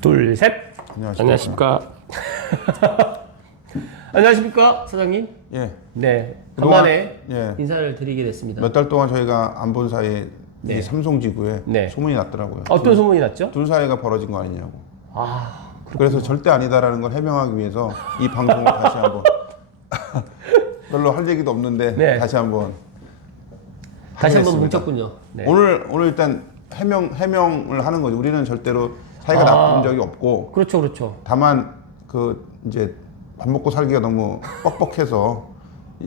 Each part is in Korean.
둘, 셋. 안녕하십니까. 안녕하십니까, 사장님? 예. 네. 그동안, 간만에 예. 인사를 드리게 됐습니다. 몇 달 동안 저희가 안 본 사이에 네. 이 삼성지구에 네. 소문이 났더라고요. 어떤 소문이 났죠? 둘 사이가 벌어진 거 아니냐고. 아, 그래서 절대 아니다라는 걸 해명하기 위해서 이 방송을 다시 한번 별로 할 얘기도 없는데 네. 다시 한번 한번 하겠습니다. 뭉쳤군요. 네. 오늘 일단 해명을 하는 거죠. 우리는 절대로 사이가 나쁜 적이 없고 그렇죠, 그렇죠. 다만 그 이제 밥 먹고 살기가 너무 뻑뻑해서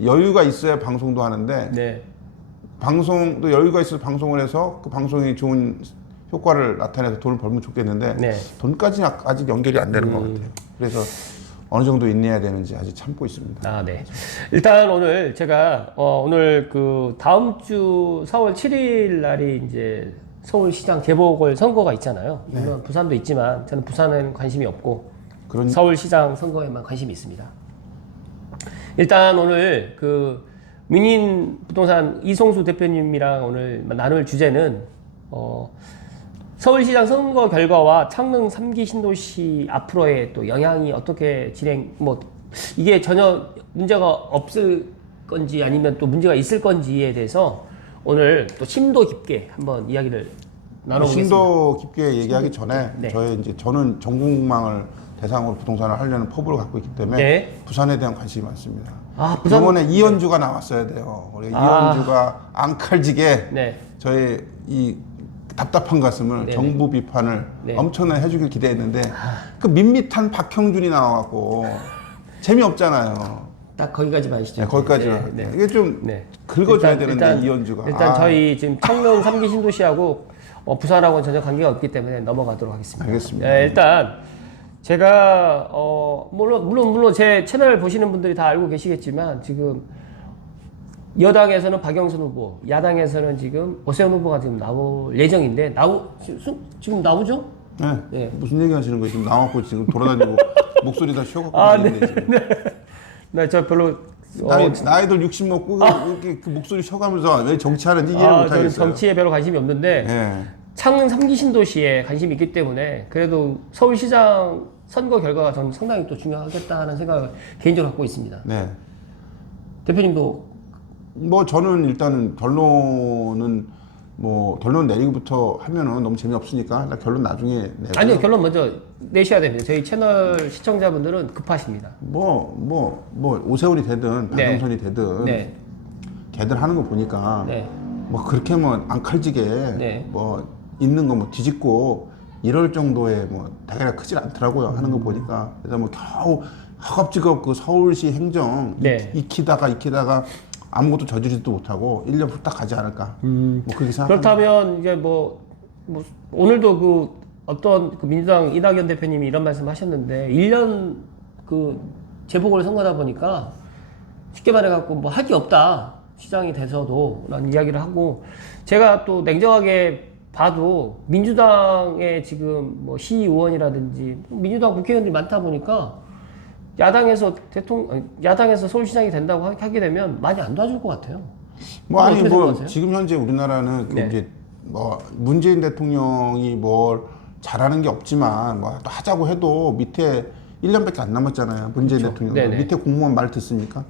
여유가 있어야 방송도 하는데 네. 방송도 여유가 있어서 방송을 해서 그 방송이 좋은 효과를 나타내서 돈을 벌면 좋겠는데 네. 돈까지는 아직 연결이 안 되는 것 같아요. 그래서 어느 정도 인내해야 되는지 아직 참고 있습니다. 아, 네. 일단 오늘 제가 오늘 그 다음 주 4월 7일 날이 이제 서울시장 재보궐 선거가 있잖아요. 물론 부산도 있지만 저는 부산은 관심이 없고 그런 서울시장 선거에만 관심이 있습니다. 일단 오늘 그 민인 부동산 이송수 대표님이랑 오늘 나눌 주제는 서울시장 선거 결과와 창릉 3기 신도시 앞으로의 또 영향이 어떻게 이게 전혀 문제가 없을 건지 아니면 또 문제가 있을 건지에 대해서 오늘 또 심도 깊게 한번 이야기를 나눠보겠습니다. 심도 깊게 얘기하기 전에 네. 저는 전국망을 대상으로 부동산을 하려는 포부를 갖고 있기 때문에 네. 부산에 대한 관심이 많습니다. 아, 부산 이번에 이현주가 나왔어야 돼요. 우리 이현주가 앙칼지게 네. 저의 이 답답한 가슴을 네네. 정부 비판을 네. 엄청나게 해주길 기대했는데 그 밋밋한 박형준이 나와갖고 재미없잖아요. 딱 거기까지만 하시죠. 네, 거기까지 네, 네. 이게 좀 네. 긁어줘야 되는데 이현주가 일단 저희 지금 창릉 3기 신도시하고 부산하고는 전혀 관계가 없기 때문에 넘어가도록 하겠습니다. 알겠습니다. 네, 일단 제가 물론 제 채널 보시는 분들이 다 알고 계시겠지만 지금 여당에서는 박영선 후보, 야당에서는 지금 오세훈 후보가 지금 나올 예정인데 지금 나오죠? 네. 네. 무슨 얘기 하시는 거예요? 지금 나와갖고 지금 돌아다니고 목소리 다 쉬어갖고 있는데 지금. 네, 저 별로 나이들 60 먹고 이렇게 그 목소리 쉬어가면서 왜 정치하는지 이해를 저는 못하겠어요. 정치에 별로 관심이 없는데 네. 창릉 3기 신도시에 관심이 있기 때문에 그래도 서울시장 선거 결과가 저는 상당히 또 중요하겠다는 생각을 개인적으로 갖고 있습니다. 네. 대표님도 뭐 저는 일단은 결론 내리기부터 하면은 너무 재미없으니까 일단 결론 나중에 내고. 아니요, 결론 먼저 내셔야 됩니다. 저희 채널 시청자분들은 급하십니다. 오세훈이 되든 네. 박영선이 되든 네. 걔들 하는 거 보니까 네. 뭐 그렇게 뭐 앙칼지게 네. 뭐 있는 거 뭐 뒤집고 이럴 정도의 뭐 대가리가 크질 않더라고요. 하는 거 보니까. 그래서 뭐 겨우 허겁지겁 그 서울시 행정 네. 익히다가 아무것도 저지르지도 못하고 1년 후딱 가지 않을까. 뭐 그렇게 생각합니다. 그렇다면 이제 오늘도 그 어떤 그 민주당 이낙연 대표님이 이런 말씀 하셨는데 1년 그 재보궐 선거다 보니까 쉽게 말해갖고 뭐 할 게 없다. 시장이 돼서도 라는 이야기를 하고 제가 또 냉정하게 봐도 민주당의 지금 뭐 시의원이라든지 민주당 국회의원들이 많다 보니까 야당에서 서울시장이 된다고 하게 되면 많이 안 도와줄 것 같아요. 어떻게 생각하세요? 지금 현재 우리나라는 네. 이제 뭐 문재인 대통령이 뭘 잘하는 게 없지만 뭐 또 하자고 해도 밑에 1년밖에 안 남았잖아요. 문재인 그렇죠. 대통령 네네. 밑에 공무원 말 듣습니까?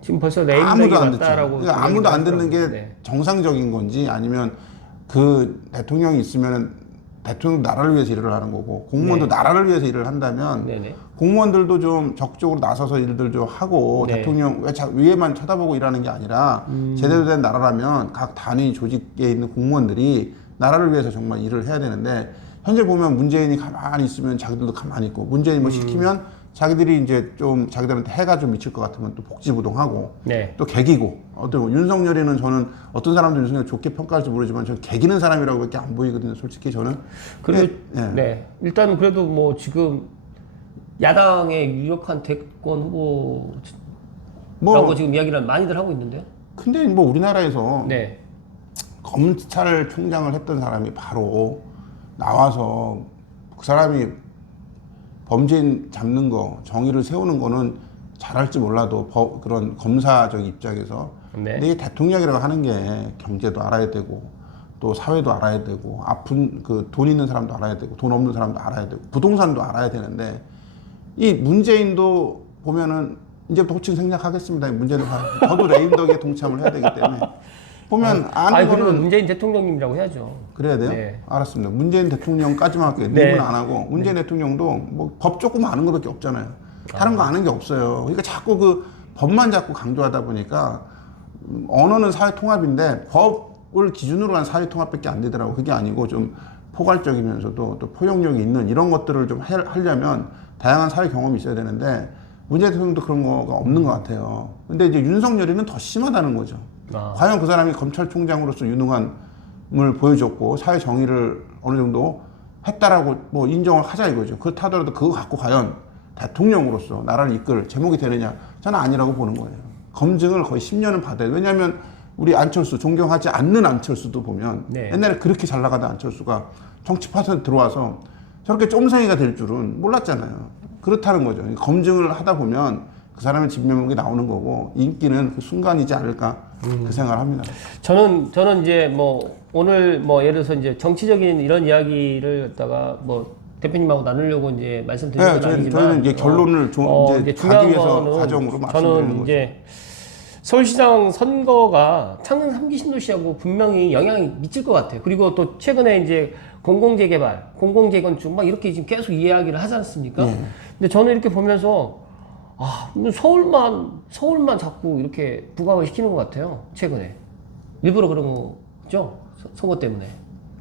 지금 벌써 네임백이 아무도 안 듣죠. 왔다라고 그러니까 아무도 안 듣는 게 네. 정상적인 건지 아니면 그 대통령이 있으면 대통령 나라를 위해서 일을 하는 거고 공무원도 네. 나라를 위해서 일을 한다면 네네. 공무원들도 좀 적극적으로 나서서 일들 좀 하고 네. 대통령 위에만 쳐다보고 일하는 게 아니라 제대로 된 나라라면 각 단위 조직에 있는 공무원들이 나라를 위해서 정말 일을 해야 되는데 현재 보면 문재인이 가만히 있으면 자기들도 가만히 있고 문재인이 뭐 시키면 자기들이 이제 좀 자기들한테 해가 좀 미칠 것 같으면 또 복지부동하고 네. 또 개기고 윤석열이는 저는 어떤 사람들 윤석열 좋게 평가할지 모르지만 저는 개기는 사람이라고밖에 안 보이거든요. 솔직히 저는. 그리고 네. 네. 일단 그래도 뭐 지금 야당의 유력한 대권 후보라고 지금 이야기를 많이들 하고 있는데요. 근데 뭐 우리나라에서 네. 검찰총장을 했던 사람이 바로 나와서 그 사람이 범죄인 잡는 거, 정의를 세우는 거는 잘할지 몰라도 그런 검사적 입장에서 네. 근데 이 대통령이라고 하는 게 경제도 알아야 되고 또 사회도 알아야 되고 아픈 그 돈 있는 사람도 알아야 되고 돈 없는 사람도 알아야 되고 부동산도 알아야 되는데 이 문재인도 보면은 이제부터 호칭 생략하겠습니다. 문재인 저도 레임덕에 동참을 해야 되기 때문에 보면 아는 그리고 거는 문재인 대통령님이라고 해야죠. 그래야 돼요? 네. 알았습니다. 문재인 대통령까지만 할게요. 네. 님은 안 하고 문재인 대통령도 뭐 법 조금 아는 것밖에 없잖아요. 다른 거 아는 게 없어요. 그러니까 자꾸 그 법만 자꾸 강조하다 보니까 언어는 사회 통합인데 법을 기준으로 한 사회 통합밖에 안 되더라고. 그게 아니고 좀 포괄적이면서도 또 포용력이 있는 이런 것들을 좀 하려면 다양한 사회 경험이 있어야 되는데 문재인 대통령도 그런 거가 없는 것 같아요. 근데 이제 윤석열이는 더 심하다는 거죠. 과연 그 사람이 검찰총장으로서 유능함을 보여줬고 사회 정의를 어느 정도 했다라고 뭐 인정을 하자 이거죠. 그렇다 하더라도 그거 갖고 과연 대통령으로서 나라를 이끌 제목이 되느냐? 저는 아니라고 보는 거예요. 검증을 거의 10년은 받아야 돼요. 왜냐하면 우리 안철수 존경하지 않는 안철수도 보면 네. 옛날에 그렇게 잘 나가던 안철수가 정치 파선 들어와서 저렇게 쫌생이가 될 줄은 몰랐잖아요. 그렇다는 거죠. 검증을 하다 보면 그 사람의 진면목이 나오는 거고 인기는 그 순간이지 않을까 그 생각을 합니다. 저는 이제 뭐 오늘 뭐 예를 들어서 이제 정치적인 이런 이야기를 갖다가 뭐 대표님하고 나누려고 이제 말씀드린 건 아니지만 저희는 이제 결론을 이제 가기 위해서 거는 과정으로 말씀드리는 저는 거죠. 이제 서울시장 선거가 창릉 3기 신도시하고 분명히 영향이 미칠 것 같아요. 그리고 또 최근에 이제 공공재개발, 공공재건축 막 이렇게 지금 계속 이야기를 하지 않습니까? 근데 저는 이렇게 보면서 서울만 자꾸 이렇게 부각을 시키는 것 같아요. 최근에 일부러 그런 거죠? 선거 때문에.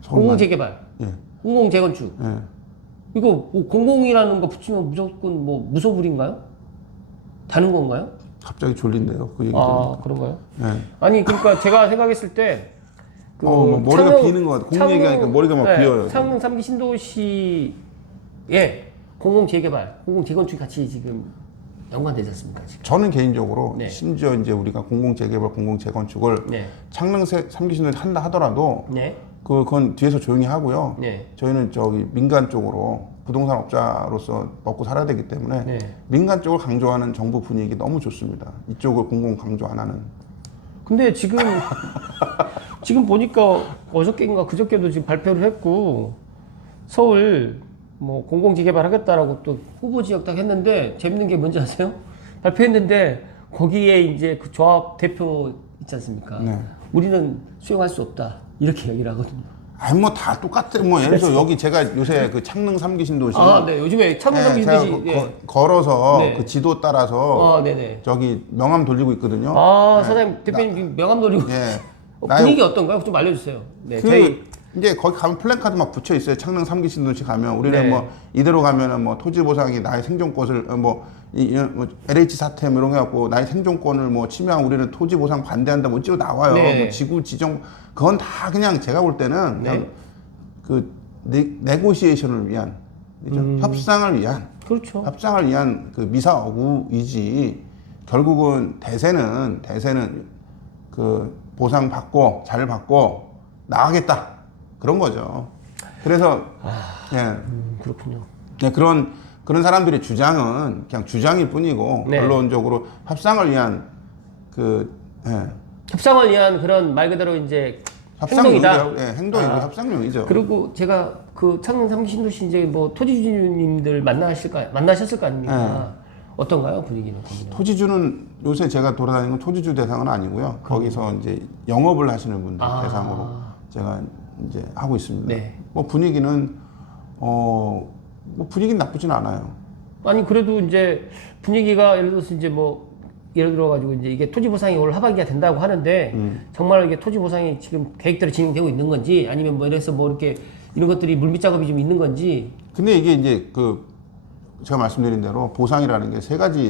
서울만. 공공재개발, 예. 공공재건축. 예. 이거 뭐 공공이라는 거 붙이면 무조건 뭐 무소불인가요? 다른 건가요? 갑자기 졸린데요. 그 얘기 그런가요? 네. 아니 그러니까 제가 생각했을 때 뭐 머리가 비는 것 같아. 공 얘기하니까 머리가 막 비어요. 창릉 3기 신도시에 공공재개발, 공공재건축이 같이 지금 연관되지 않습니까? 지금? 저는 개인적으로 네. 심지어 이제 우리가 공공재개발, 공공재건축을 네. 창릉 3기 신도시 한다 하더라도 네. 그건 뒤에서 조용히 하고요. 네. 저희는 저기 민간 쪽으로 부동산 업자로서 먹고 살아야 되기 때문에 네. 민간 쪽을 강조하는 정부 분위기 너무 좋습니다. 이쪽을 공공 강조 안 하는. 근데 지금 보니까 어저께인가 그저께도 지금 발표를 했고 서울 뭐 공공재개발 하겠다라고 또 후보 지역 딱 했는데 재밌는 게 뭔지 아세요? 발표했는데 거기에 이제 그 조합 대표 있지 않습니까? 네. 우리는 수용할 수 없다 이렇게 얘기를 하거든요. 아니 뭐 다 똑같아. 뭐 예를 들어서 여기 제가 요새 그 창릉 3기 신도시 네. 요즘에 창릉 3기 제가 신도시 걸어서 네. 그 지도 따라서 네네. 저기 명함 돌리고 있거든요. 사장님 대표님 지금 명함 노리고 예. 분위기 어떤가요? 좀 알려주세요. 네, 그 이제 거기 가면 플랜카드 막 붙여 있어요. 창릉 3기 신도시 가면 우리는 네. 뭐 이대로 가면은 뭐 토지 보상이 나의 생존권을 뭐 LH 사태 뭐 이런 거 갖고 나의 생존권을 뭐 침해하면 우리는 토지 보상 반대한다 뭐 어찌로 나와요. 네. 뭐 지구 지정 그건 다 그냥 제가 볼 때는 그냥 그 네고시에이션을 위한 그죠? 협상을 위한 그렇죠. 협상을 위한 그 미사어구이지 결국은 대세는 그 보상 받고 잘 받고 나가겠다 그런 거죠. 그래서 그렇군요. 그런 사람들의 주장은 그냥 주장일 뿐이고 네. 결론적으로 협상을 위한 협상을 위한 그런 말 그대로 이제 협상용이죠. 행동이다. 행동이고 협상용이죠. 그리고 제가 그 창릉 3기 신도시 이제 뭐 토지주님들 만나셨을 거 아닙니까? 어떤가요 분위기는? 거기는? 토지주는 요새 제가 돌아다니는 건 토지주 대상은 아니고요. 거기서 이제 영업을 하시는 분들 대상으로 제가 이제 하고 있습니다. 네. 뭐 분위기는 뭐 분위기는 나쁘진 않아요. 아니 그래도 이제 분위기가 예를 들어서 이제 뭐 예를 들어 가지고 이제 이게 토지 보상이 올 하반기가 된다고 하는데 정말 이게 토지 보상이 지금 계획대로 진행되고 있는 건지 아니면 뭐 이래서 뭐 이렇게 이런 것들이 물밑 작업이 좀 있는 건지. 근데 이게 이제 제가 말씀드린 대로 보상이라는 게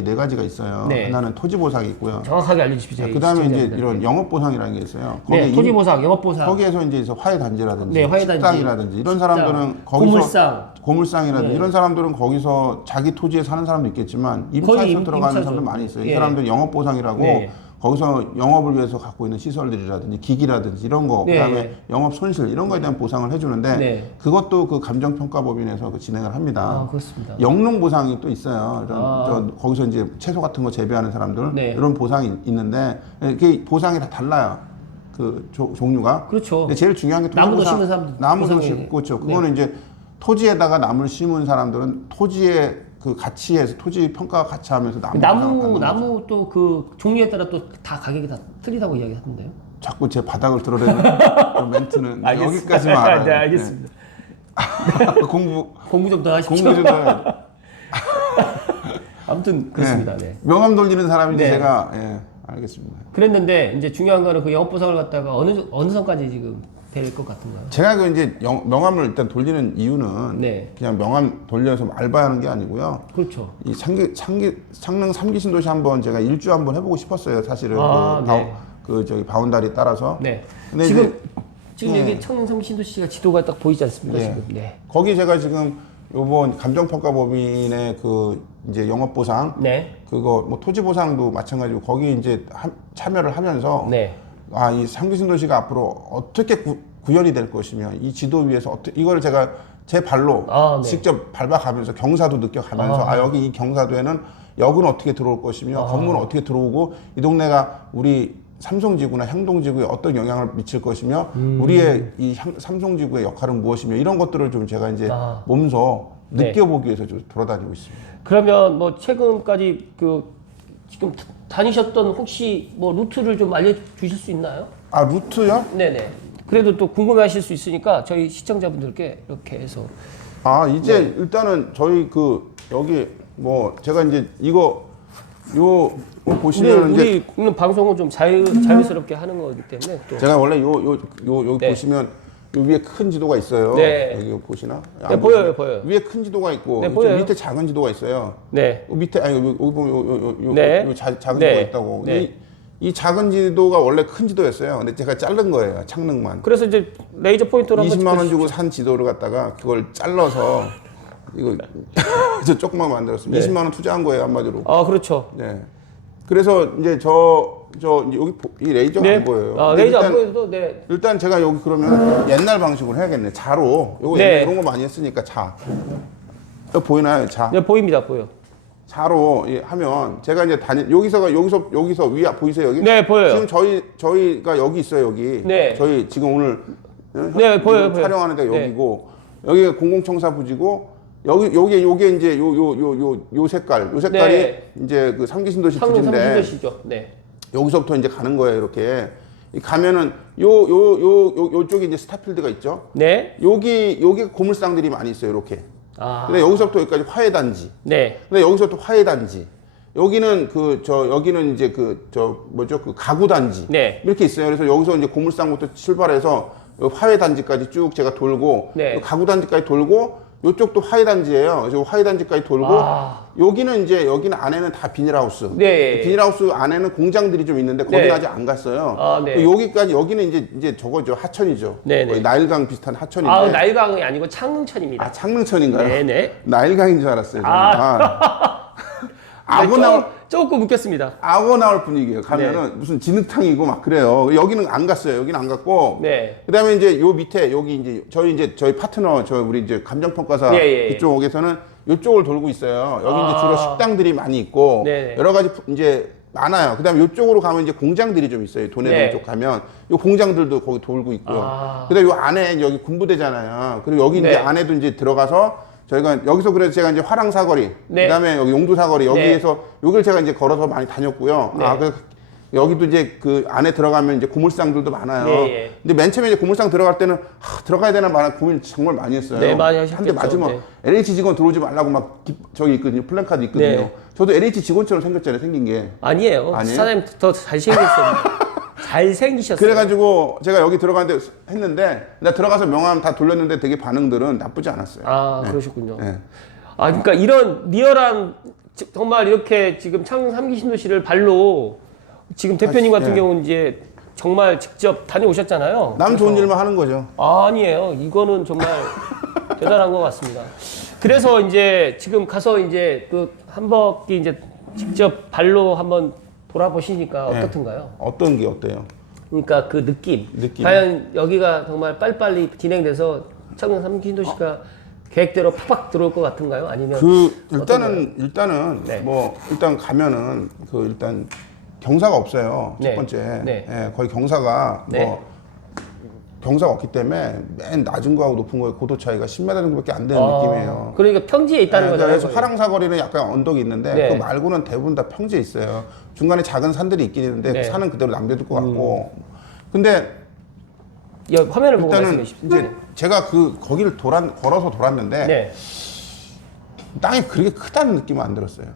네 가지가 있어요. 네. 하나는 토지 보상이 있고요. 정확하게 알려주십시오. 그 다음에 이제 이런 영업 보상이라는 게 있어요. 네, 토지 보상, 영업 보상. 거기에서 이제 화훼 단지라든지 네, 화훼 단지, 식당이라든지 이런 사람들은 거기서 고물상이라든지 네. 이런 사람들은 거기서 자기 토지에 사는 사람도 있겠지만 임차에서 들어가는 임차죠. 사람들 많이 있어요. 이 예. 사람들 영업 보상이라고 네. 거기서 영업을 위해서 갖고 있는 시설들이라든지 기기라든지 이런 거, 네. 그다음에 영업 손실 이런 거에 대한 보상을 해주는데 네. 그것도 그 감정평가법인에서 진행을 합니다. 그렇습니다. 영농 보상이 또 있어요. 거기서 이제 채소 같은 거 재배하는 사람들 네. 이런 보상이 있는데 이게 보상이 다 달라요. 그 종류가. 그렇죠. 근데 제일 중요한 게 나무도 토지보상. 심은 사람들. 나무도 보상이- 심고 그렇죠. 그거는 이제 토지에다가 나무를 심은 사람들은 토지의 그 가치에서 토지 평가가 같이 하면서 나무 또 그 종류에 따라 또 다 가격이 다 틀리다고 이야기하던데요. 자꾸 제 바닥을 드러내는 그 멘트는 알겠습니다. 여기까지만 알아요. 네, 알겠습니다. 네. 공부 좀 더 하십시오. 좀 해야 돼. 아무튼 그렇습니다. 네. 명함 돌리는 사람인지 네. 제가 알겠습니다. 그랬는데 이제 중요한 거는 그 영업보상을 갖다가 어느 선까지 지금 될 것 같은가요? 제가 그 이제 명함을 일단 돌리는 이유는 네. 그냥 명함 돌려서 알바하는 게 아니고요. 그렇죠. 이 창릉 3기 신도시 한번 제가 일주 한번 해보고 싶었어요. 사실은 네. 그 저기 바운다리 따라서. 네. 근데 지금 네. 여기 청송신도시가 지도가 딱 보이지 않습니까? 네. 지금. 네. 거기 제가 지금 요번 감정평가법인의 그 이제 영업보상 네. 그거 뭐 토지보상도 마찬가지고 거기 이제 참여를 하면서 네. 이 상기신도시가 앞으로 어떻게 구현이 될 것이며 이 지도 위에서 이걸 제가 제 발로 네. 직접 밟아가면서 경사도 느껴가면서 여기 이 경사도에는 역은 어떻게 들어올 것이며 건물은 어떻게 들어오고 이 동네가 우리 삼성지구나 향동지구에 어떤 영향을 미칠 것이며 우리의 이 삼성지구의 역할은 무엇이며 이런 것들을 좀 제가 이제 몸소 네. 느껴보기 위해서 좀 돌아다니고 있습니다. 그러면 뭐 최근까지 지금 다니셨던 혹시 뭐 루트를 좀 알려주실 수 있나요? 루트요? 네네. 그래도 또 궁금해하실 수 있으니까 저희 시청자분들께 이렇게 해서. 이제 일단은 저희 여기 뭐 제가 이제 요 보시면 이제 우리 방송은 좀 자유스럽게 하는 거기 때문에 또. 제가 원래 여기 네. 보시면 요 위에 큰 지도가 있어요. 네. 여기 보시나? 네, 보여요. 위에 큰 지도가 있고 네, 이쪽 보여요. 밑에 작은 지도가 있어요. 네. 밑에 여기 보면 네. 요 작은 네. 지도가 있다고. 네. 이 작은 지도가 원래 큰 지도였어요. 근데 제가 자른 거예요. 창릉만. 그래서 이제 레이저 포인트로 20만 원 주고 산 지도를 갖다가 그걸 잘라서 이거 저 조그만 만들었습니다. 네. 20만 원 투자한 거예요, 한마디로. 그렇죠. 네. 그래서 이제 이제 여기 이 레이저가 네. 안 보여요. 레이저 일단, 안 보여도 네. 일단 제가 여기 그러면 옛날 방식으로 해야겠네. 자로. 요거 네. 옛날에 이런 거 많이 했으니까 자. 여기 보이나요? 자. 네, 보입니다. 보여. 자로 하면 제가 이제 여기서 위에 보이세요? 여기? 네, 보여요. 지금 저희가 여기 있어요, 여기. 네. 저희 지금 오늘 네, 보여요. 촬영하는 데가 네. 여기고 여기가 공공청사 부지고 요게 이제 요 색깔이 네. 이제 그 상기신도시 부지인데 상기신도시죠. 네. 여기서부터 이제 가는 거예요, 이렇게. 가면은 요쪽에 이제 스타필드가 있죠. 네. 여기 고물상들이 많이 있어요, 이렇게. 근데 여기서부터 여기까지 화해단지. 네. 근데 여기서 또 화해단지. 여기는 여기는 이제 가구단지. 네. 이렇게 있어요. 그래서 여기서 이제 고물상부터 출발해서 화해단지까지 쭉 제가 돌고, 네. 가구단지까지 돌고, 요쪽도 화해단지예요. 그래서 화해단지까지 돌고, 여기는 안에는 다 비닐하우스. 네. 비닐하우스 안에는 공장들이 좀 있는데, 거기는 네. 아직 안 갔어요. 네. 여기는 이제 저거죠. 하천이죠. 네, 네. 거의 나일강 비슷한 하천인데. 나일강이 아니고 창릉천입니다. 창릉천인가요? 네네. 나일강인 줄 알았어요. 저는. 조금 웃겼습니다. 악어 나올 분위기예요. 가면은 무슨 진흙탕이고 막 그래요. 여기는 안 갔어요. 여기는 안 갔고. 네. 그다음에 이제 요 밑에 여기 저희 파트너 우리 이제 감정평가사 그쪽에서는 이쪽을 돌고 있어요. 여기 이제 주로 식당들이 많이 있고 네네. 여러 가지 이제 많아요. 그다음에 이쪽으로 가면 이제 공장들이 좀 있어요. 도내동 네. 쪽 가면 요 공장들도 거기 돌고 있고요. 그다음에 요 안에 여기 군부대잖아요. 그리고 여기 네. 이제 안에도 이제 들어가서 저희가 여기서 그래서 제가 이제 화랑사거리, 네. 그다음에 여기 용두사거리 여기에서 여기를 제가 이제 걸어서 많이 다녔고요. 네. 그래서 여기도 이제 그 안에 들어가면 이제 고물상들도 많아요. 네. 근데 맨 처음에 이제 고물상 들어갈 때는 들어가야 되나 말아 고민 정말 많이 했어요. 네, 많이 한 대 하셨겠죠. 맞으면 네. LH 직원 들어오지 말라고 막 저기 있거든요. 플랜카드 있거든요. 네. 저도 LH 직원처럼 생겼잖아요. 생긴 게. 아니에요. 아니에요? 사장님 더 잘생겼어요. 잘생기셨어요. 그래가지고 제가 여기 들어가는데 했는데 나 들어가서 명함 다 돌렸는데 되게 반응들은 나쁘지 않았어요. 그러셨군요. 네. 그러니까 이런 리얼한 정말 이렇게 지금 창릉 3기 신도시를 발로 지금 대표님 같은 예. 경우는 이제 정말 직접 다녀오셨잖아요. 남 좋은 그래서- 일만 하는 거죠. 아니에요. 이거는 정말 대단한 것 같습니다. 그래서 이제 지금 가서 이제 한 바퀴 이제 직접 발로 한번 돌아보시니까 네. 어떻든가요? 어떤 게 어때요? 그러니까 그 느낌. 느낌. 과연 여기가 정말 빨리빨리 진행돼서 창릉 3기 신도시가 계획대로 팍팍 들어올 것 같은가요? 아니면 일단은 네. 뭐 일단 가면은 일단 경사가 없어요. 네. 첫 번째. 네. 예, 거의 경사가 네. 뭐 경사가 없기 때문에 맨 낮은 거하고 높은 거의 고도 차이가 10m 정도밖에 안 되는 느낌이에요. 그러니까 평지에 있다는 예, 거잖아요. 그래서 화랑사거리는 약간 언덕이 있는데 네. 그 말고는 대부분 다 평지에 있어요. 중간에 작은 산들이 있긴 있는데 네. 그 산은 그대로 남겨둘 것 같고. 근데 화면을 보고 일단은 말씀해 주십시오. 이제 제가 걸어서 돌았는데 네. 땅이 그렇게 크다는 느낌은 안 들었어요.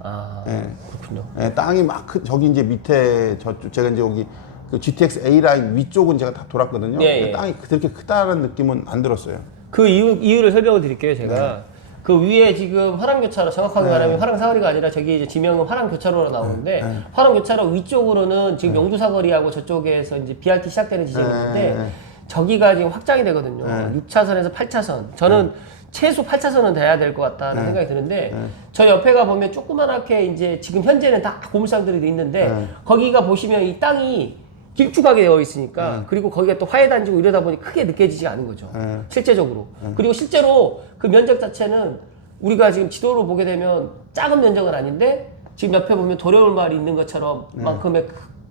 예. 그렇군요. 예, 땅이 막 저기 이제 밑에 저쪽 제가 이제 여기 그 GTX A 라인 위쪽은 제가 다 돌았거든요. 예, 근데 예. 땅이 그렇게 크다는 느낌은 안 들었어요. 그 이유를 설명을 드릴게요, 제가. 네. 그 위에 지금 화랑교차로, 정확하게 말하면 화랑사거리가 아니라 저기 이제 지명은 화랑교차로로 나오는데, 네. 화랑교차로 위쪽으로는 지금 용두사거리하고 저쪽에서 이제 BRT 시작되는 지점이 있는데, 네. 저기가 지금 확장이 되거든요. 네. 6차선에서 8차선. 저는 최소 8차선은 돼야 될 것 같다는 네. 생각이 드는데, 저 옆에 가 보면 조그만하게 이제 지금 현재는 다 고물상들이 있는데, 네. 거기가 보시면 이 땅이 길쭉하게 되어 있으니까 그리고 거기가 또 화해단지고 이러다 보니 크게 느껴지지 않은 거죠. 실제적으로. 그리고 실제로 그 면적 자체는 우리가 지금 지도로 보게 되면 작은 면적은 아닌데 지금 옆에 보면 도려울마을이 있는 것처럼 만큼의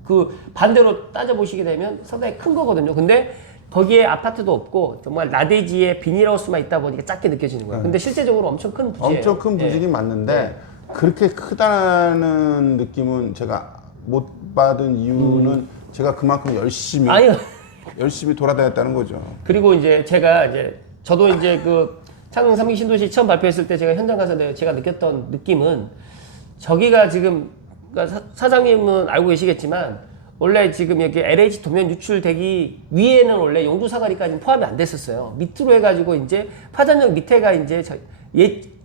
그 반대로 따져보시게 되면 상당히 큰 거거든요. 근데 거기에 아파트도 없고 정말 나대지에 비닐하우스만 있다 보니까 작게 느껴지는 거예요. 근데 실제적으로 엄청 큰 부지예요. 엄청 큰 부지긴 맞는데 그렇게 크다는 느낌은 제가 못 받은 이유는 제가 그만큼 열심히 돌아다녔다는 거죠. 그리고 이제 저도 이제 그 창릉 3기 신도시 처음 발표했을 때 제가 현장 가서 제가 느꼈던 느낌은 저기가 지금 그러니까 사장님은 알고 계시겠지만 원래 지금 여기 LH 도면 유출되기 위에는 원래 용두사거리까지는 포함이 안 됐었어요. 밑으로 해가지고 이제 파전역 밑에가 이제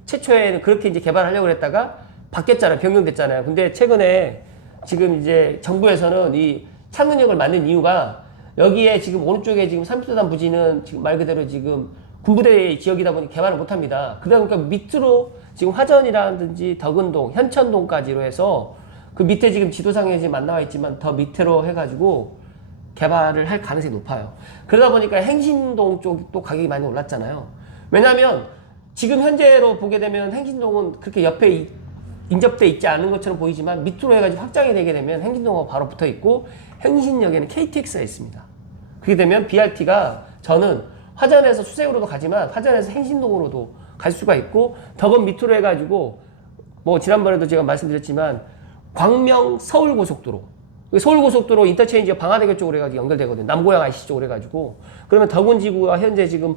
최초에는 그렇게 이제 개발하려고 그랬다가 바뀌었잖아요. 변경됐잖아요. 근데 최근에 지금 이제 정부에서는 이 창문역을 만든 이유가 여기에 지금 오른쪽에 지금 30도단 부지는 지금 말 그대로 지금 군부대 지역이다 보니 개발을 못 합니다. 그러다 보니까 밑으로 지금 화전이라든지 덕은동, 현천동까지로 해서 그 밑에 지금 지도상에 지금 안 나와 있지만 더 밑으로 해가지고 개발을 할 가능성이 높아요. 그러다 보니까 행신동 쪽도 가격이 많이 올랐잖아요. 왜냐하면 지금 현재로 보게 되면 행신동은 그렇게 옆에 인접돼 있지 않은 것처럼 보이지만 밑으로 해가지고 확장이 되게 되면 행신동하고 바로 붙어 있고 행신역에는 KTX가 있습니다. 그렇게 되면 BRT가 저는 화전에서 수색으로도 가지만 화전에서 행신동으로도 갈 수가 있고 덕은 밑으로 해가지고 뭐 지난번에도 제가 말씀드렸지만 광명 서울고속도로 서울고속도로 인터체인지가 방화대교 쪽으로 해가지고 연결되거든요. 남고양 IC 쪽으로 해가지고 그러면 덕운지구가 현재 지금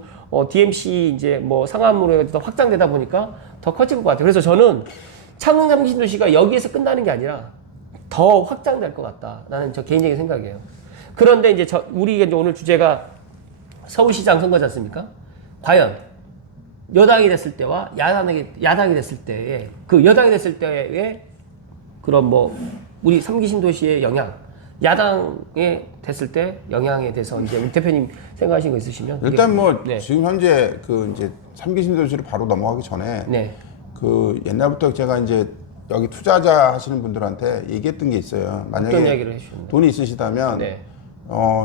DMC 이제 뭐 상암으로 해가지고 더 확장되다 보니까 더 커질 것 같아요. 그래서 저는 창릉 3기 신도시가 여기에서 끝나는 게 아니라 더 확장될 것 같다라는 저 개인적인 생각이에요. 그런데 이제 우리 이제 오늘 주제가 서울시장 선거지 않습니까? 과연 여당이 됐을 때와 야당이 됐을 때의 그 여당이 됐을 때의 그런 뭐 우리 3기 신도시의 영향, 야당에 됐을 때 영향에 대해서 이제 우리 대표님 생각하신 거 있으시면 일단 뭐 네. 지금 현재 그 이제 3기 신도시를 바로 넘어가기 전에 네. 그 옛날부터 제가 이제 여기 투자자 하시는 분들한테 얘기했던 게 있어요. 만약에 어떤 이야기를 해주셨나요? 돈이 있으시다면 네.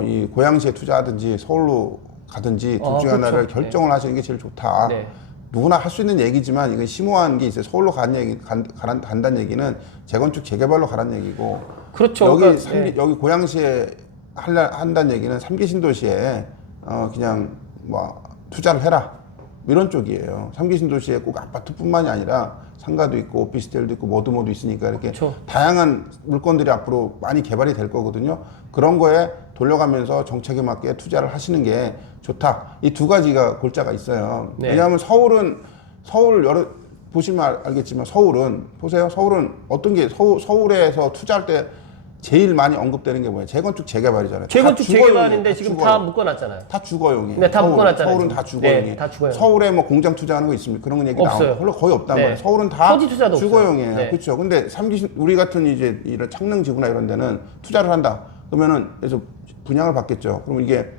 이 고양시에 투자하든지 서울로 가든지 둘 중에 하나를 그렇죠. 결정을 하시는 게 제일 좋다. 네. 누구나 할 수 있는 얘기지만 이건 심오한 게 있어요. 서울로 간다는 얘기는 재건축 재개발로 가라는 얘기고 그렇죠. 여기 그러니까, 네. 여기 고양시에 한다는 얘기는 3기 신도시에 그냥 뭐 투자를 해라 이런 쪽이에요. 3기 신도시에 꼭 아파트뿐만이 아니라 상가도 있고 오피스텔도 있고 뭐도 있으니까 이렇게 그렇죠. 다양한 물건들이 앞으로 많이 개발이 될 거거든요. 그런 거에 돌려가면서 정책에 맞게 투자를 하시는 게 좋다. 이 두 가지가 골자가 있어요. 네. 왜냐하면 서울 보시면 알겠지만 보세요. 서울은 어떤 게 서울에서 투자할 때 제일 많이 언급되는 게 뭐예요? 재건축 재개발이잖아요. 재건축 다 죽어용이에요. 재개발인데 다 지금 죽어요. 다 묶어놨잖아요. 다 주거용이에요. 네, 다 묶어놨잖아요, 서울은 지금. 다 주거용이에요. 네, 다 주거용. 서울에 뭐 공장 투자하는 거 있습니까? 그런 건 얘기 없어요. 나오고 거의 없단 네. 말이에요. 서울은 다 토지 투자도 주거용이에요. 없어요. 네. 그렇죠. 근데 우리 같은 이제 이런 창릉지구나 이런 데는 투자를 한다. 그러면은 그래서 분양을 받겠죠. 그러면 이게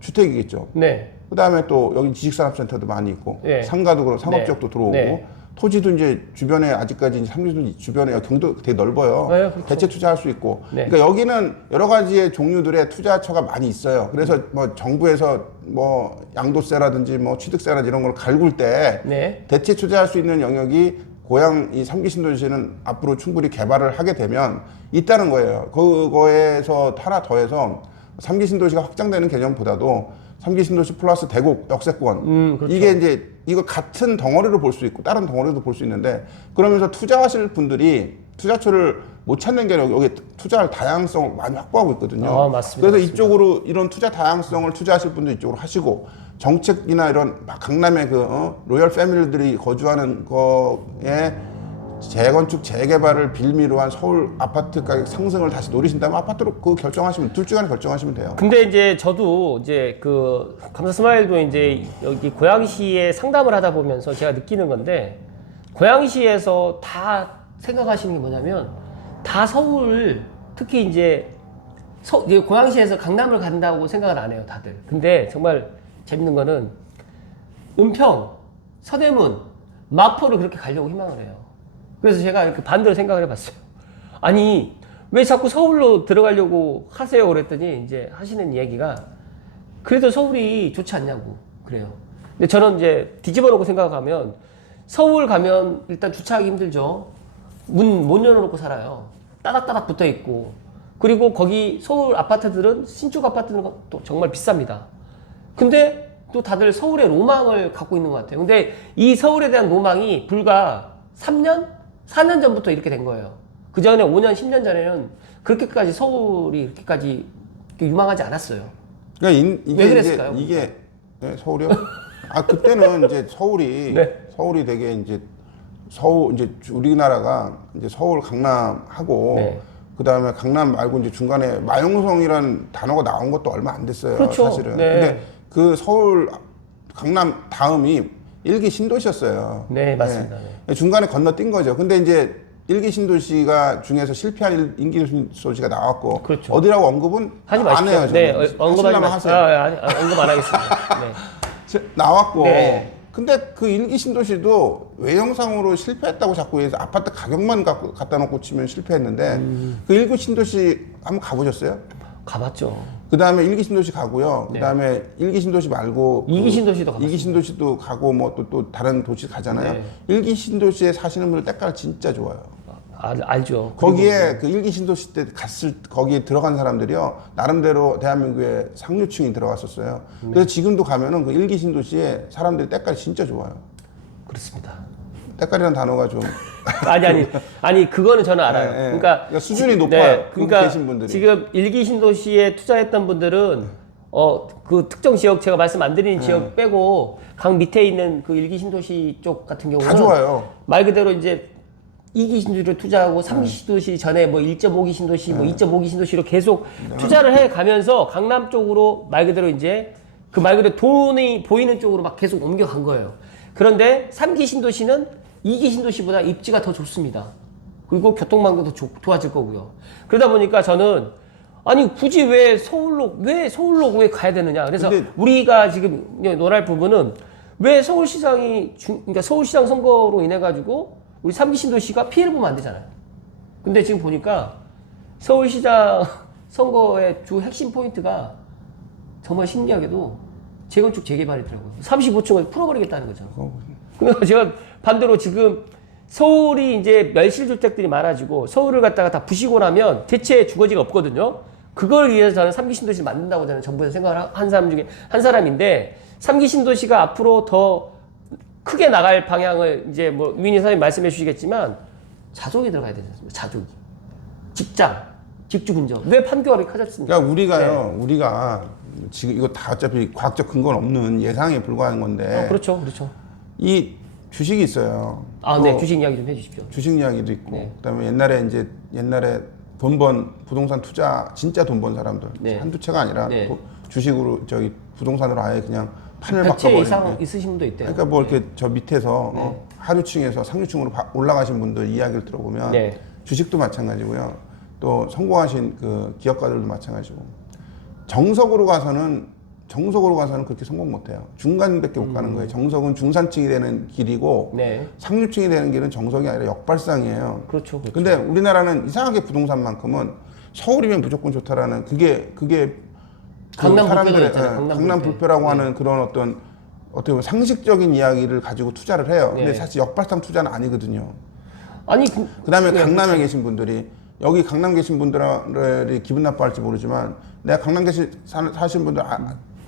주택이겠죠. 네. 그다음에 또 여기 지식산업센터도 많이 있고 네. 상가도 그렇고 상업지역도 네. 들어오고 네. 토지도 이제 주변에 아직까지 상류도 주변에 경도 되게 넓어요. 네, 그렇죠. 대체 투자할 수 있고. 네. 그러니까 여기는 여러 가지의 종류들의 투자처가 많이 있어요. 그래서 뭐 정부에서 뭐 양도세라든지 뭐 취득세라든지 이런 걸 갈굴 때 네. 대체 투자할 수 있는 영역이 고향 이 3기 신도시는 앞으로 충분히 개발을 하게 되면 있다는 거예요. 그거에서 하나 더해서 3기 신도시가 확장되는 개념보다도 3기 신도시 플러스 대곡 역세권 그렇죠. 이게 이제 이거 같은 덩어리로 볼 수 있고 다른 덩어리도 볼 수 있는데 그러면서 투자하실 분들이 투자처를 못 찾는 게 아니라 여기 투자할 다양성을 많이 확보하고 있거든요. 맞습니다. 그래서 맞습니다. 이쪽으로 이런 투자 다양성을 투자하실 분들 이쪽으로 하시고 정책이나 이런 강남의 로열 패밀리들이 거주하는 거에 재건축 재개발을 빌미로 한 서울 아파트 가격 상승을 다시 노리신다면 아파트로 그 결정하시면 둘 중 하나 결정하시면 돼요. 근데 이제 저도 이제 그 감사 스마일도 이제 여기 고양시에 상담을 하다 보면서 제가 느끼는 건데 고양시에서 다 생각하시는 게 뭐냐면 다 서울 특히 이제 이제 고양시에서 강남을 간다고 생각을 안 해요 다들. 근데 정말 재밌는 거는 은평, 서대문, 마포를 그렇게 가려고 희망을 해요. 그래서 제가 이렇게 반대로 생각을 해봤어요. 아니 왜 자꾸 서울로 들어가려고 하세요? 그랬더니 이제 하시는 이야기가 그래도 서울이 좋지 않냐고 그래요. 근데 저는 이제 뒤집어 놓고 생각하면 서울 가면 일단 주차하기 힘들죠. 문 못 열어놓고 살아요. 따닥따닥 붙어 있고 그리고 거기 서울 아파트들은 신축 아파트는 또 정말 비쌉니다. 근데 또 다들 서울의 로망을 갖고 있는 것 같아요. 근데 이 서울에 대한 로망이 불과 3년? 4년 전부터 이렇게 된 거예요. 그 전에 5년, 10년 전에는 그렇게까지 서울이 그렇게까지 유망하지 않았어요. 그러니까 왜 그랬을까요? 이게 네, 서울이요? 아 그때는 이제 서울이 네. 서울이 되게 이제 서울 이제 우리나라가 이제 서울 강남하고 네. 그 다음에 강남 말고 이제 중간에 마용성이라는 단어가 나온 것도 얼마 안 됐어요. 그렇죠. 사실은. 네. 근데 그 서울 강남 다음이 일기 신도시였어요. 네, 맞습니다. 네. 중간에 건너뛴 거죠. 근데 이제 일기 신도시가 중에서 실패한 일기 신도시가 나왔고 그렇죠. 어디라고 언급은 하지 안 마십시오. 해요. 네, 저는. 언급하지 하시려면 마세요. 하세요. 언급 안 하겠습니다. 네. 나왔고 네. 근데 그 일기 신도시도 외형상으로 실패했다고 자꾸 해서 아파트 가격만 갖다 놓고 치면 실패했는데 그 일기 신도시 한번 가보셨어요? 가봤죠. 그 다음에 일기 신도시 가고요. 그 다음에 일기 신도시 말고 이기 신도시도 가봤습니다. 이기 신도시도 가고 뭐 또 다른 도시 가잖아요. 네. 일기 신도시에 사시는 분들 때깔 진짜 좋아요. 알죠. 거기에 그 일기 신도시 때 거기에 들어간 사람들이요 나름대로 대한민국의 상류층이 들어갔었어요. 그래서 지금도 가면은 그 일기 신도시에 사람들이 때깔이 진짜 좋아요. 그렇습니다. 때깔이라는 단어가 좀 아니 그거는 저는 알아요. 네, 네. 그러니까 수준이 높아요. 그러니까 계신 분들이. 지금 일기 신도시에 투자했던 분들은 그 특정 지역 제가 말씀 안 드리는 지역 빼고 강 밑에 있는 그 일기 신도시 쪽 같은 경우는 다 좋아요. 말 그대로 이제 2기 신도시로 투자하고 3기 신도시 전에 뭐 1.5기 신도시 뭐 2.5기 신도시로 계속 투자를 해 가면서 강남 쪽으로 말 그대로 이제 그 말 그대로 돈이 보이는 쪽으로 막 계속 옮겨간 거예요. 그런데 3기 신도시는 2기 신도시보다 입지가 더 좋습니다. 그리고 교통망도 더 좋아질 거고요. 그러다 보니까 저는 아니 굳이 왜 서울로 왜 가야 되느냐. 그래서 근데 우리가 지금 논할 부분은 왜 서울시장이 그러니까 서울시장 선거로 인해 가지고 우리 3기 신도시가 피해를 보면 안 되잖아요. 근데 지금 보니까 서울시장 선거의 주 핵심 포인트가 정말 신기하게도 재건축 재개발이더라고요. 35층을 풀어버리겠다는 거죠. 그래서 제가 반대로 지금 서울이 이제 멸실주택들이 많아지고 서울을 갖다가 다 부시고 나면 대체 주거지가 없거든요. 그걸 위해서 저는 3기 신도시를 만든다고 저는 정부에서 생각을 한 사람 중에 한 사람인데 3기 신도시가 앞으로 더 크게 나갈 방향을 이제 뭐 유인희 사장님 말씀해 주시겠지만 자족이 들어가야 되지 않습니까? 자족이. 직장, 직주 근접. 왜 판교가 이렇게 커졌습니까? 그러니까 우리가 지금 이거 다 어차피 과학적 근거는 없는 예상에 불과한 건데 그렇죠. 이 주식이 있어요. 네, 주식 이야기 좀 해주십시오. 주식 이야기도 있고 네. 그다음에 옛날에 돈 번 부동산 투자 진짜 돈 번 사람들 네. 한두 채가 아니라 네. 주식으로 부동산으로 아예 그냥 판을 100채 바꿔버리는 이상 있으신 분도 있대요. 그러니까 뭐 이렇게 저 밑에서 하류층에서 상류층으로 올라가신 분들 이야기를 들어보면 네. 주식도 마찬가지고요. 또 성공하신 그 기업가들도 마찬가지고 정석으로 가서는 그렇게 성공 못해요. 중간밖에 못 가는 거예요. 정석은 중산층이 되는 길이고 네. 상류층이 되는 길은 정석이 아니라 역발상이에요. 그렇죠. 근데 우리나라는 이상하게 부동산만큼은 서울이면 무조건 좋다라는 그게 강남 사람들의 불패도 있잖아요. 강남 불패라고 네. 하는 그런 어떤 어떻게 보면 상식적인 이야기를 가지고 투자를 해요. 근데 네. 사실 역발상 투자는 아니거든요. 아니 그다음에 네, 강남에 그렇죠. 계신 분들이 여기 강남 계신 분들이 기분 나빠할지 모르지만 내가 강남 사시는 분들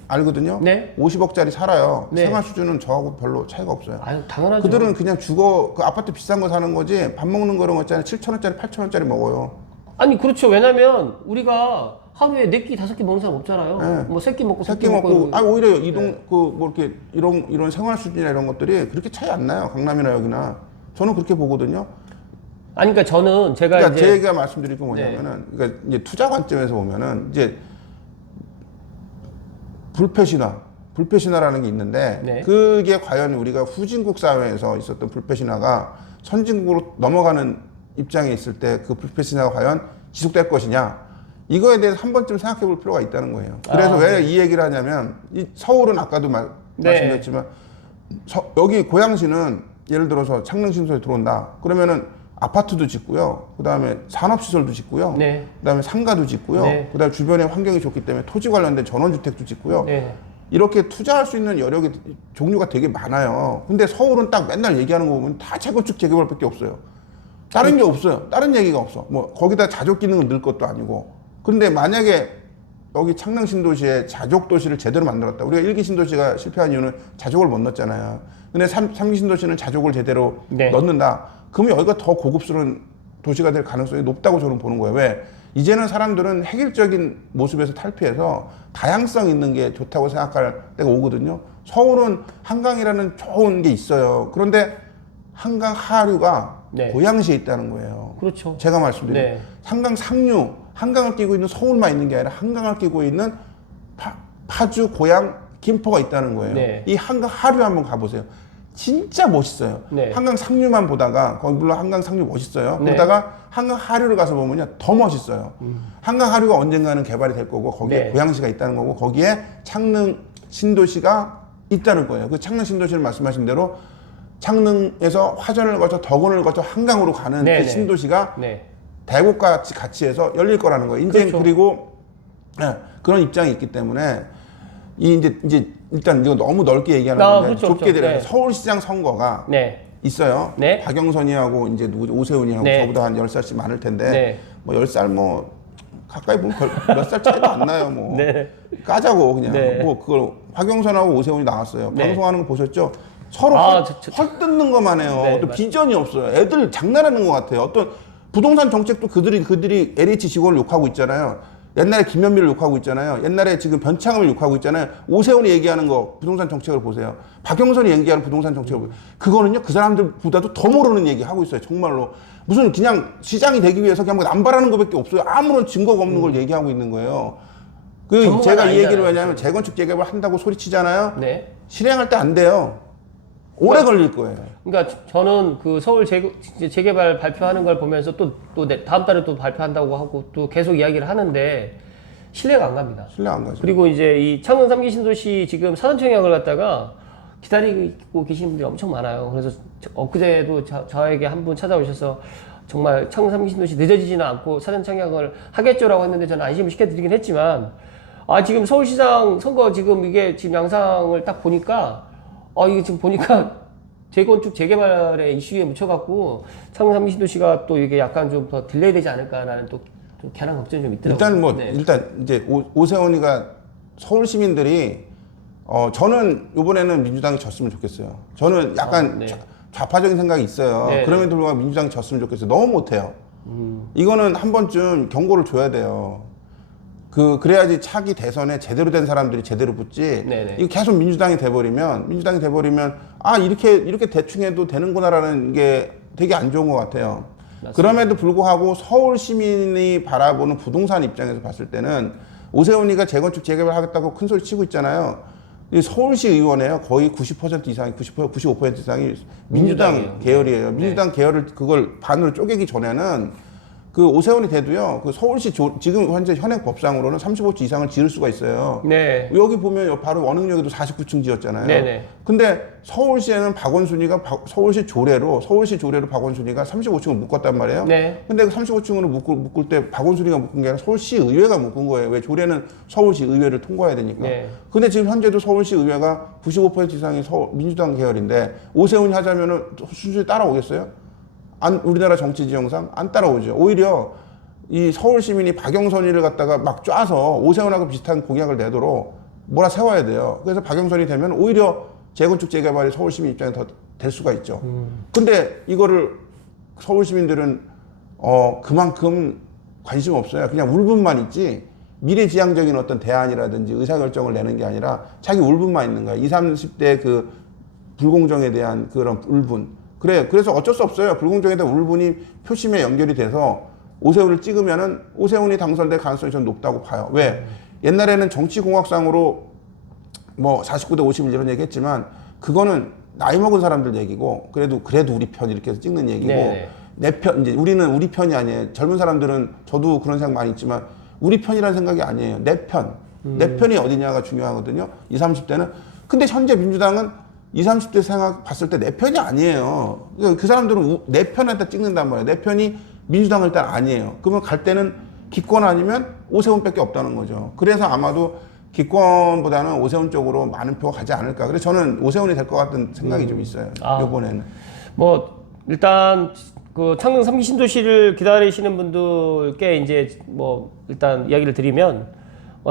알거든요. 네. 50억짜리 살아요. 네. 생활 수준은 저하고 별로 차이가 없어요. 아유 당연하죠. 그들은 그냥 그 아파트 비싼 거 사는 거지 밥 먹는 거는 있잖아요. 7,000원짜리 8,000원짜리 먹어요. 아니 그렇죠. 왜냐면 우리가 하루에 4끼 5끼 먹는 사람 없잖아요. 네. 뭐 3끼 먹고 새끼 3끼 먹고 오히려 이동 네. 뭐 이렇게 이런 생활 수준이나 이런 것들이 그렇게 차이 안 나요. 강남이나 여기나 저는 그렇게 보거든요. 아니 그러니까 저는 제가 그러니까 이제 제가 말씀드릴 건 뭐냐면은 그러니까 이제 투자 관점에서 보면은 이제 불패신화라는 게 있는데 네. 그게 과연 우리가 후진국 사회에서 있었던 불패신화가 선진국으로 넘어가는 입장에 있을 때 그 불패신화가 과연 지속될 것이냐 이거에 대해서 한 번쯤 생각해 볼 필요가 있다는 거예요. 그래서 왜 이 얘기를 하냐면 이 서울은 아까도 네. 말씀드렸지만 여기 고양시는 예를 들어서 창릉신도시에 들어온다 그러면은 아파트도 짓고요. 그다음에 산업시설도 짓고요. 네. 그다음에 상가도 짓고요. 네. 그다음에 주변에 환경이 좋기 때문에 토지 관련된 전원주택도 짓고요. 네. 이렇게 투자할 수 있는 여력이 종류가 되게 많아요. 근데 서울은 딱 맨날 얘기하는 거 보면 다 재건축 재개발밖에 없어요. 다른 게 없어요. 다른 얘기가 없어. 뭐 거기다 자족 기능을 넣을 것도 아니고. 근데 만약에 여기 창릉 신도시에 자족 도시를 제대로 만들었다. 우리가 1기 신도시가 실패한 이유는 자족을 못 넣었잖아요. 근데 3기 신도시는 자족을 제대로 네. 넣는다. 그러면 여기가 더 고급스러운 도시가 될 가능성이 높다고 저는 보는 거예요. 왜? 이제는 사람들은 획일적인 모습에서 탈피해서 다양성 있는 게 좋다고 생각할 때가 오거든요. 서울은 한강이라는 좋은 게 있어요. 그런데 한강 하류가 네. 고양시에 있다는 거예요. 그렇죠. 제가 말씀드린 네. 한강 상류, 한강을 끼고 있는 서울만 있는 게 아니라 한강을 끼고 있는 파주, 고양, 김포가 있다는 거예요. 네. 이 한강 하류 한번 가보세요. 진짜 멋있어요. 네. 한강 상류만 보다가 거기 물론 한강 상류 멋있어요. 네. 보다가 한강 하류를 가서 보면요 더 멋있어요. 한강 하류가 언젠가는 개발이 될 거고 거기에 네. 고양시가 있다는 거고 거기에 창릉 신도시가 있다는 거예요. 그 창릉 신도시를 말씀하신 대로 창릉에서 화전을 거쳐 덕원을 거쳐 한강으로 가는 네, 그 네. 신도시가 네. 대곡같이 같이 해서 열릴 거라는 거예요. 이제 그렇죠. 그리고 그런 입장이 있기 때문에 이제 일단 이거 너무 넓게 얘기하는 건데 그렇죠, 좁게 그렇죠. 들어서 네. 서울시장 선거가 네. 있어요. 네. 박영선이하고 이제 오세훈이하고 네. 저보다 한 10살씩 많을 텐데 네. 뭐 10살 뭐 가까이 보면 몇 살 차이도 안 나요. 뭐 네. 까자고 그냥 네. 뭐 그걸 박영선하고 오세훈이 나왔어요. 네. 방송하는 거 보셨죠? 서로 헐뜯는 것만 해요. 네, 또 비전이 없어요. 애들 장난하는 것 같아요. 어떤 부동산 정책도 그들이 LH 직원을 욕하고 있잖아요. 옛날에 김현미를 욕하고 있잖아요. 옛날에 지금 변창흠을 욕하고 있잖아요. 오세훈이 얘기하는 거 부동산 정책을 보세요. 박영선이 얘기하는 부동산 정책을 보세요. 그거는요 그 사람들보다도 더 모르는 얘기 하고 있어요. 정말로 무슨 그냥 시장이 되기 위해서 그냥 남발하는 것밖에 없어요. 아무런 증거가 없는 걸 얘기하고 있는 거예요. 제가 이 얘기를 왜냐하면 재건축 재개발 한다고 소리치잖아요. 네. 실행할 때 안 돼요. 오래 걸릴 거예요. 그러니까 저는 그 서울 재개발 발표하는 걸 보면서 또 다음 달에 또 발표한다고 하고 또 계속 이야기를 하는데 신뢰가 안 갑니다. 신뢰 안 가죠. 그리고 이제 이 창릉 3기 신도시 지금 사전청약을 갖다가 기다리고 계시는 분들이 엄청 많아요. 그래서 엊그제도 저에게 한 분 찾아오셔서 정말 창릉 3기 신도시 늦어지지는 않고 사전청약을 하겠죠라고 했는데 저는 안심을 시켜드리긴 했지만 지금 서울시장 선거 지금 이게 지금 양상을 딱 보니까 이게 지금 보니까 재건축 재개발의 이슈에 묻혀갖고 창릉 3기 신도시가 또 이게 약간 좀 더 딜레이 되지 않을까라는 또 괜한 걱정이 좀 있더라고요. 일단 이제 오세훈이가 서울 시민들이 저는 이번에는 민주당이 졌으면 좋겠어요. 저는 약간 네. 좌파적인 생각이 있어요. 네, 그럼에도 불구하고 민주당이 졌으면 좋겠어요. 너무 못해요. 이거는 한 번쯤 경고를 줘야 돼요. 그래야지 차기 대선에 제대로 된 사람들이 제대로 붙지. 네네. 이거 계속 민주당이 돼버리면 이렇게 대충 해도 되는구나라는 게 되게 안 좋은 것 같아요. 맞습니다. 그럼에도 불구하고 서울 시민이 바라보는 부동산 입장에서 봤을 때는 오세훈이가 재건축 재개발 하겠다고 큰 소리 치고 있잖아요. 이 서울시 의원이에요. 거의 90% 이상이 95% 이상이 민주당 민주당이에요. 계열이에요. 네. 민주당 계열을 그걸 반으로 쪼개기 전에는 그 오세훈이 돼도요. 그 서울시 지금 현재 현행 법상으로는 35층 이상을 지을 수가 있어요. 네. 여기 보면 바로 원흥역에도 49층 지었잖아요. 네네. 근데 서울시에는 박원순이가 서울시 조례로 박원순이가 35층을 묶었단 말이에요. 네. 근데 그 35층으로 묶을 때 박원순이가 묶은 게 아니라 서울시 의회가 묶은 거예요. 왜 조례는 서울시 의회를 통과해야 되니까. 네. 근데 지금 현재도 서울시 의회가 95% 이상이 민주당 계열인데 오세훈이 하자면은 순수히 따라오겠어요? 우리나라 정치 지형상 안 따라오죠. 오히려 이 서울 시민이 박영선이를 갖다가 막 쫙서 오세훈하고 비슷한 공약을 내도록 몰아 세워야 돼요. 그래서 박영선이 되면 오히려 재건축 재개발이 서울 시민 입장에 더 될 수가 있죠. 근데 이거를 서울 시민들은 그만큼 관심 없어요. 그냥 울분만 있지 미래지향적인 어떤 대안이라든지 의사결정을 내는 게 아니라 자기 울분만 있는 거야. 20, 30대 그 불공정에 대한 그런 울분. 그래서 어쩔 수 없어요. 불공정에 대한 울분이 표심에 연결이 돼서 오세훈을 찍으면은 오세훈이 당선될 가능성이 좀 높다고 봐요. 왜? 옛날에는 정치공학상으로 뭐 49대 51 이런 얘기 했지만 그거는 나이 먹은 사람들 얘기고 그래도 우리 편 이렇게 해서 찍는 얘기고 네네. 내 편, 이제 우리는 우리 편이 아니에요. 젊은 사람들은 저도 그런 생각 많이 있지만 우리 편이라는 생각이 아니에요. 내 편. 내 편이 어디냐가 중요하거든요. 20, 30대는. 근데 현재 민주당은 20, 30대 생각 봤을 때 내 편이 아니에요. 그 사람들은 내 편에다 찍는단 말이에요. 내 편이 민주당은 일단 아니에요. 그러면 갈 때는 기권 아니면 오세훈밖에 없다는 거죠. 그래서 아마도 기권보다는 오세훈 쪽으로 많은 표가 가지 않을까. 그래서 저는 오세훈이 될 것 같은 생각이 좀 있어요. 이번에는. 뭐 일단 그 창릉 3기 신도시를 기다리시는 분들께 이제 뭐 일단 이야기를 드리면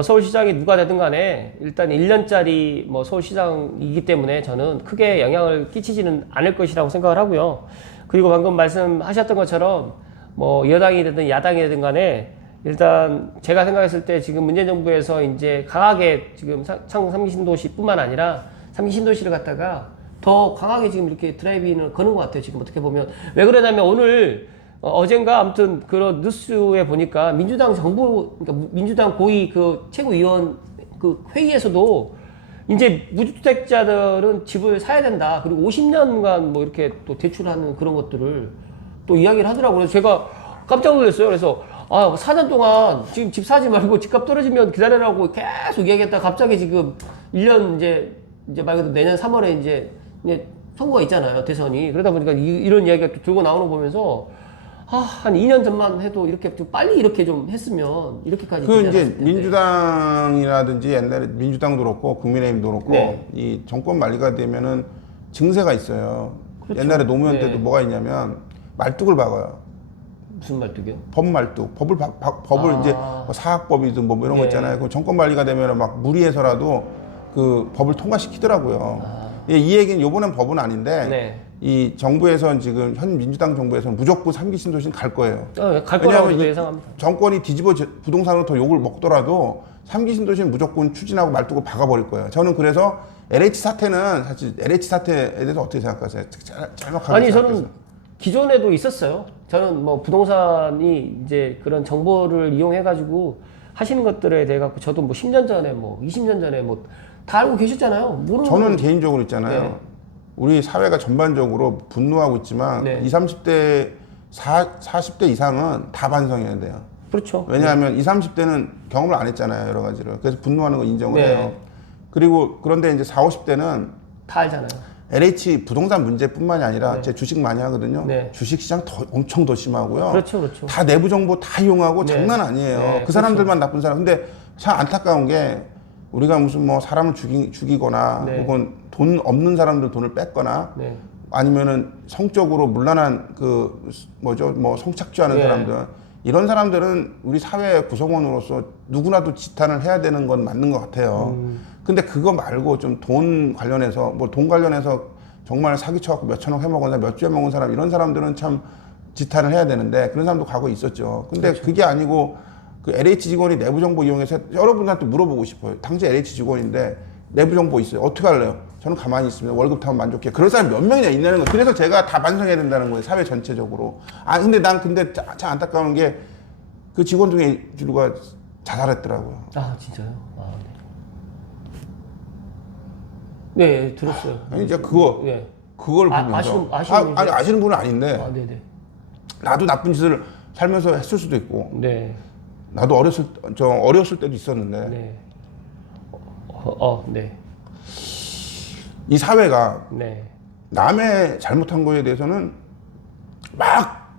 서울시장이 누가 되든 간에 일단 1년짜리 뭐 서울시장이기 때문에 저는 크게 영향을 끼치지는 않을 것이라고 생각을 하고요. 그리고 방금 말씀하셨던 것처럼 뭐 여당이 되든 야당이 되든 간에 일단 제가 생각했을 때 지금 문재인 정부에서 이제 강하게 지금 창릉 3기 신도시뿐만 아니라 3기 신도시를 갖다가 더 강하게 지금 이렇게 드라이브인을 거는 것 같아요. 지금 어떻게 보면. 왜 그러냐면 오늘 어젠가 아무튼 그런 뉴스에 보니까 민주당 정부, 그러니까 민주당 고위 그 최고위원 그 회의에서도 이제 무주택자들은 집을 사야 된다. 그리고 50년간 뭐 이렇게 또 대출하는 그런 것들을 또 이야기를 하더라고요. 그래서 제가 깜짝 놀랐어요. 그래서 4년 동안 지금 집 사지 말고 집값 떨어지면 기다려라고 계속 이야기했다가 갑자기 지금 1년 이제 말 그대로 내년 3월에 이제 선거가 있잖아요. 대선이. 그러다 보니까 이런 이야기가 또 들고 나오는 거 보면서 한 2년 전만 해도 이렇게 좀 빨리 이렇게 좀 했으면 이렇게까지. 그 이제 민주당이라든지 옛날에 민주당도 그렇고 국민의힘도 그렇고 네. 이 정권 만리가 되면은 증세가 있어요. 그렇죠. 옛날에 노무현 네. 때도 뭐가 있냐면 말뚝을 박아요. 무슨 말뚝이요? 법말뚝. 법을 이제 뭐 사학법이든 뭐 이런 거 네. 있잖아요. 그 정권 만리가 되면 막 무리해서라도 그 법을 통과시키더라고요. 이 얘기는 요번엔 법은 아닌데 네. 이 정부에선 지금 현 민주당 정부에서는 무조건 3기 신도시는 갈 거예요. 갈 거라고 저도 예상합니다. 정권이 부동산으로 더 욕을 먹더라도 3기 신도시는 무조건 추진하고 말뚝을 박아버릴 거예요. 저는 그래서 LH 사태는 사실 LH 사태에 대해서 어떻게 생각하세요? 짤막하게 아니 생각해서. 저는 기존에도 있었어요. 저는 뭐 부동산이 이제 그런 정보를 이용해 가지고 하시는 것들에 대해 갖고 저도 뭐 10년 전에 뭐 20년 전에 뭐 다 알고 계셨잖아요. 저는 개인적으로 있잖아요. 네. 우리 사회가 전반적으로 분노하고 있지만 네. 20, 30대 40대 이상은 다 반성해야 돼요. 그렇죠. 왜냐하면 20, 30대는 경험을 안 했잖아요. 여러 가지를. 그래서 분노하는 거 인정을 네. 해요. 그리고 그런데 이제 40, 50대는 다 알잖아요. LH 부동산 문제뿐만이 아니라 네. 제 주식 많이 하거든요. 네. 주식 시장 엄청 더 심하고요. 그렇죠. 그렇죠. 다 내부 정보 다 이용하고 네. 장난 아니에요. 네, 그 사람들만 나쁜 사람. 근데 참 안타까운 게 우리가 무슨 뭐 사람을 죽이거나 네. 혹은 돈 없는 사람들 돈을 뺏거나 네. 아니면은 성적으로 문란한 그 뭐죠 뭐 성착취하는 네. 사람들 이런 사람들은 우리 사회 구성원으로서 누구나도 지탄을 해야 되는 건 맞는 것 같아요. 근데 그거 말고 좀 돈 관련해서 뭐 돈 관련해서 정말 사기쳐갖고 몇천억 해먹거나 몇 주 해먹은 사람 이런 사람들은 참 지탄을 해야 되는데 그런 사람도 과거에 있었죠. 근데 그렇죠. 그게 아니고 그 LH 직원이 내부 정보 이용해서 여러분한테 물어보고 싶어요. 당시 LH 직원인데 내부 정보 있어요. 어떻게 할래요? 저는 가만히 있습니다. 월급 타면 만족해. 그런 사람이 몇 명이나 있냐는 거예요. 그래서 제가 다 반성해야 된다는 거예요. 사회 전체적으로. 근데 난 참 안타까운 게 그 직원 중에 누가 자살했더라고요. 진짜요? 네. 네, 들었어요. 아니 이제 그거 네. 그걸 보면서 아시는 분은 아니 아시는 분은 아닌데 네네. 나도 나쁜 짓을 살면서 했을 수도 있고 네. 나도 어렸을 때도 있었는데 네. 네. 이 사회가 네. 남의 잘못한 거에 대해서는 막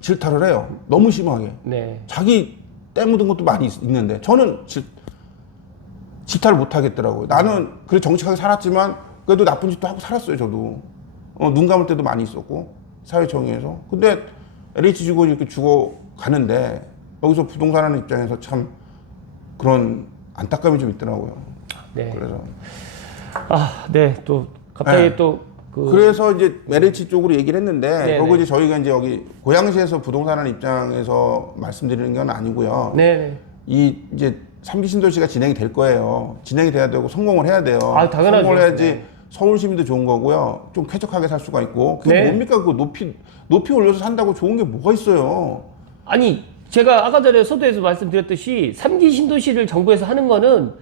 질타를 해요. 너무 심하게. 네. 자기 때 묻은 것도 많이 있는데 저는 질타를 못 하겠더라고요. 나는 그래 정직하게 살았지만 그래도 나쁜 짓도 하고 살았어요. 저도 눈 감을 때도 많이 있었고 사회 정의에서. 근데 LH 직원이 이렇게 죽어가는데 여기서 부동산 하는 입장에서 참 그런 안타까움이 좀 있더라고요. 네. 그래서 네. 또 갑자기 네. 그래서 이제 LH 쪽으로 얘기를 했는데 네네. 그리고 이제 저희가 이제 여기 고양시에서 부동산 하는 입장에서 말씀드리는 건 아니고요. 네. 이 이제 3기 신도시가 진행이 될 거예요. 진행이 돼야 되고 성공을 해야 돼요. 당연하죠. 성공을 해야지 네. 서울 시민도 좋은 거고요. 좀 쾌적하게 살 수가 있고. 그게 네. 뭡니까? 그거 높이 올려서 산다고 좋은 게 뭐가 있어요? 아니, 제가 아까 전에 서두에서 말씀드렸듯이 3기 신도시를 정부에서 하는 거는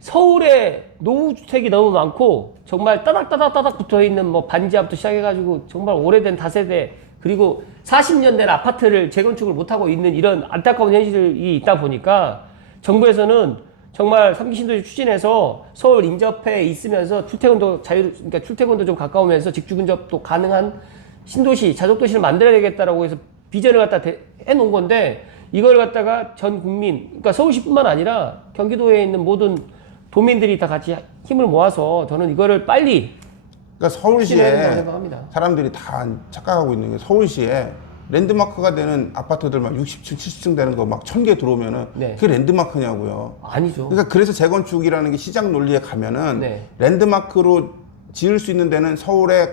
서울에 노후주택이 너무 많고 정말 따닥따닥 붙어 있는 뭐 반지하부터 시작해가지고 정말 오래된 다세대 그리고 40년 된 아파트를 재건축을 못하고 있는 이런 안타까운 현실이 있다 보니까 정부에서는 정말 3기 신도시 추진해서 서울 인접해 있으면서 그러니까 출퇴근도 좀 가까우면서 직주 근접도 가능한 신도시, 자족도시를 만들어야 되겠다라고 해서 비전을 갖다 해놓은 건데 이걸 갖다가 전 국민, 그러니까 서울시뿐만 아니라 경기도에 있는 모든 도민들이 다 같이 힘을 모아서 저는 이거를 빨리 그러니까 추진해야 된다고 서울시에 생각합니다. 사람들이 다 착각하고 있는 게 서울시에 랜드마크가 되는 아파트들 막 60층, 70층 되는 거 막 1000개 들어오면은 네. 그게 랜드마크냐고요. 아니죠. 그러니까 그래서 재건축이라는 게 시장 논리에 가면은 네. 랜드마크로 지을 수 있는 데는 서울의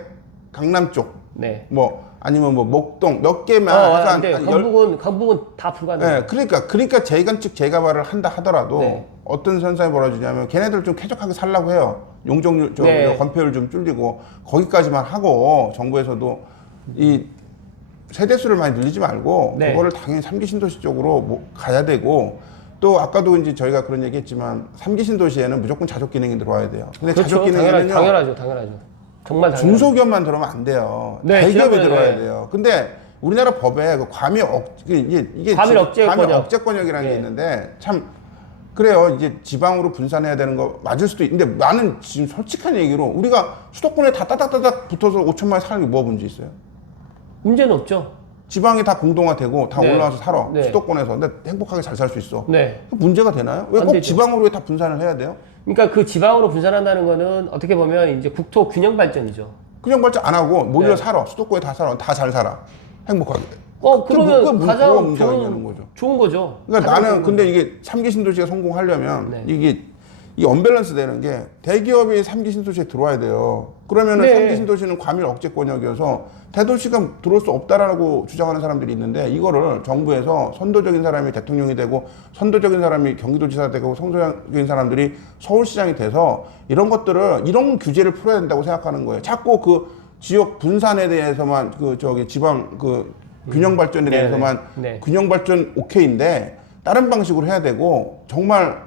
강남 쪽, 네. 뭐 아니면 뭐 목동 몇 개만 해서 안 돼요. 강북은 다 불가능해요. 네, 그러니까 재건축 재개발을 한다 하더라도 네. 어떤 현상이 벌어지냐면 걔네들 좀 쾌적하게 살라고 해요. 용적률, 네. 건폐율 좀 줄이고 거기까지만 하고 정부에서도 이 세대수를 많이 늘리지 말고 네. 그거를 당연히 3기 신도시 쪽으로 가야 되고 또 아까도 이제 저희가 그런 얘기했지만 3기 신도시에는 무조건 자족 기능이 들어와야 돼요. 근데 그렇죠. 자족 기능에는요 당연하죠. 정말 당연하죠. 중소기업만 들어오면 안 돼요. 네, 대기업이 지난번에, 들어와야 네. 돼요. 근데 우리나라 법에 그 이게 과밀 억제권역이라는 게 네. 있는데 참 그래요. 이제 지방으로 분산해야 되는 거 맞을 수도 있는데 나는 지금 솔직한 얘기로 우리가 수도권에 다 따닥따닥 붙어서 5천만 사는 게 뭐가 문제 있어요? 문제는 없죠. 지방이 다 공동화되고 다 네. 올라와서 살아. 네. 수도권에서 근데 행복하게 잘 살 수 있어. 네. 문제가 되나요? 왜 안 꼭 되죠. 지방으로 왜 다 분산을 해야 돼요? 그러니까 그 지방으로 분산한다는 거는 어떻게 보면 이제 국토 균형 발전이죠. 그냥 발전 안 하고 몰려 네. 살아. 수도권에 다 살아. 다 잘 살아. 행복하게. 그러면 뭐가 가장 문제가 있냐는 거죠. 좋은 거죠. 그러니까 가장 나는 좋은 근데 이게 3기 신도시가 성공하려면 네. 이게 이 언밸런스 되는 게 대기업이 3기 신도시에 들어와야 돼요. 그러면은 네. 3기 신도시는 과밀 억제권역이어서 대도시가 들어올 수 없다라고 주장하는 사람들이 있는데 이거를 정부에서 선도적인 사람이 대통령이 되고 선도적인 사람이 경기도지사 되고 선도적인 사람들이 서울시장이 돼서 이런 것들을 이런 규제를 풀어야 된다고 생각하는 거예요. 자꾸 그 지역 분산에 대해서만 지방 균형 발전에 네, 대해서만 네. 균형 발전 오케이인데 다른 방식으로 해야 되고 정말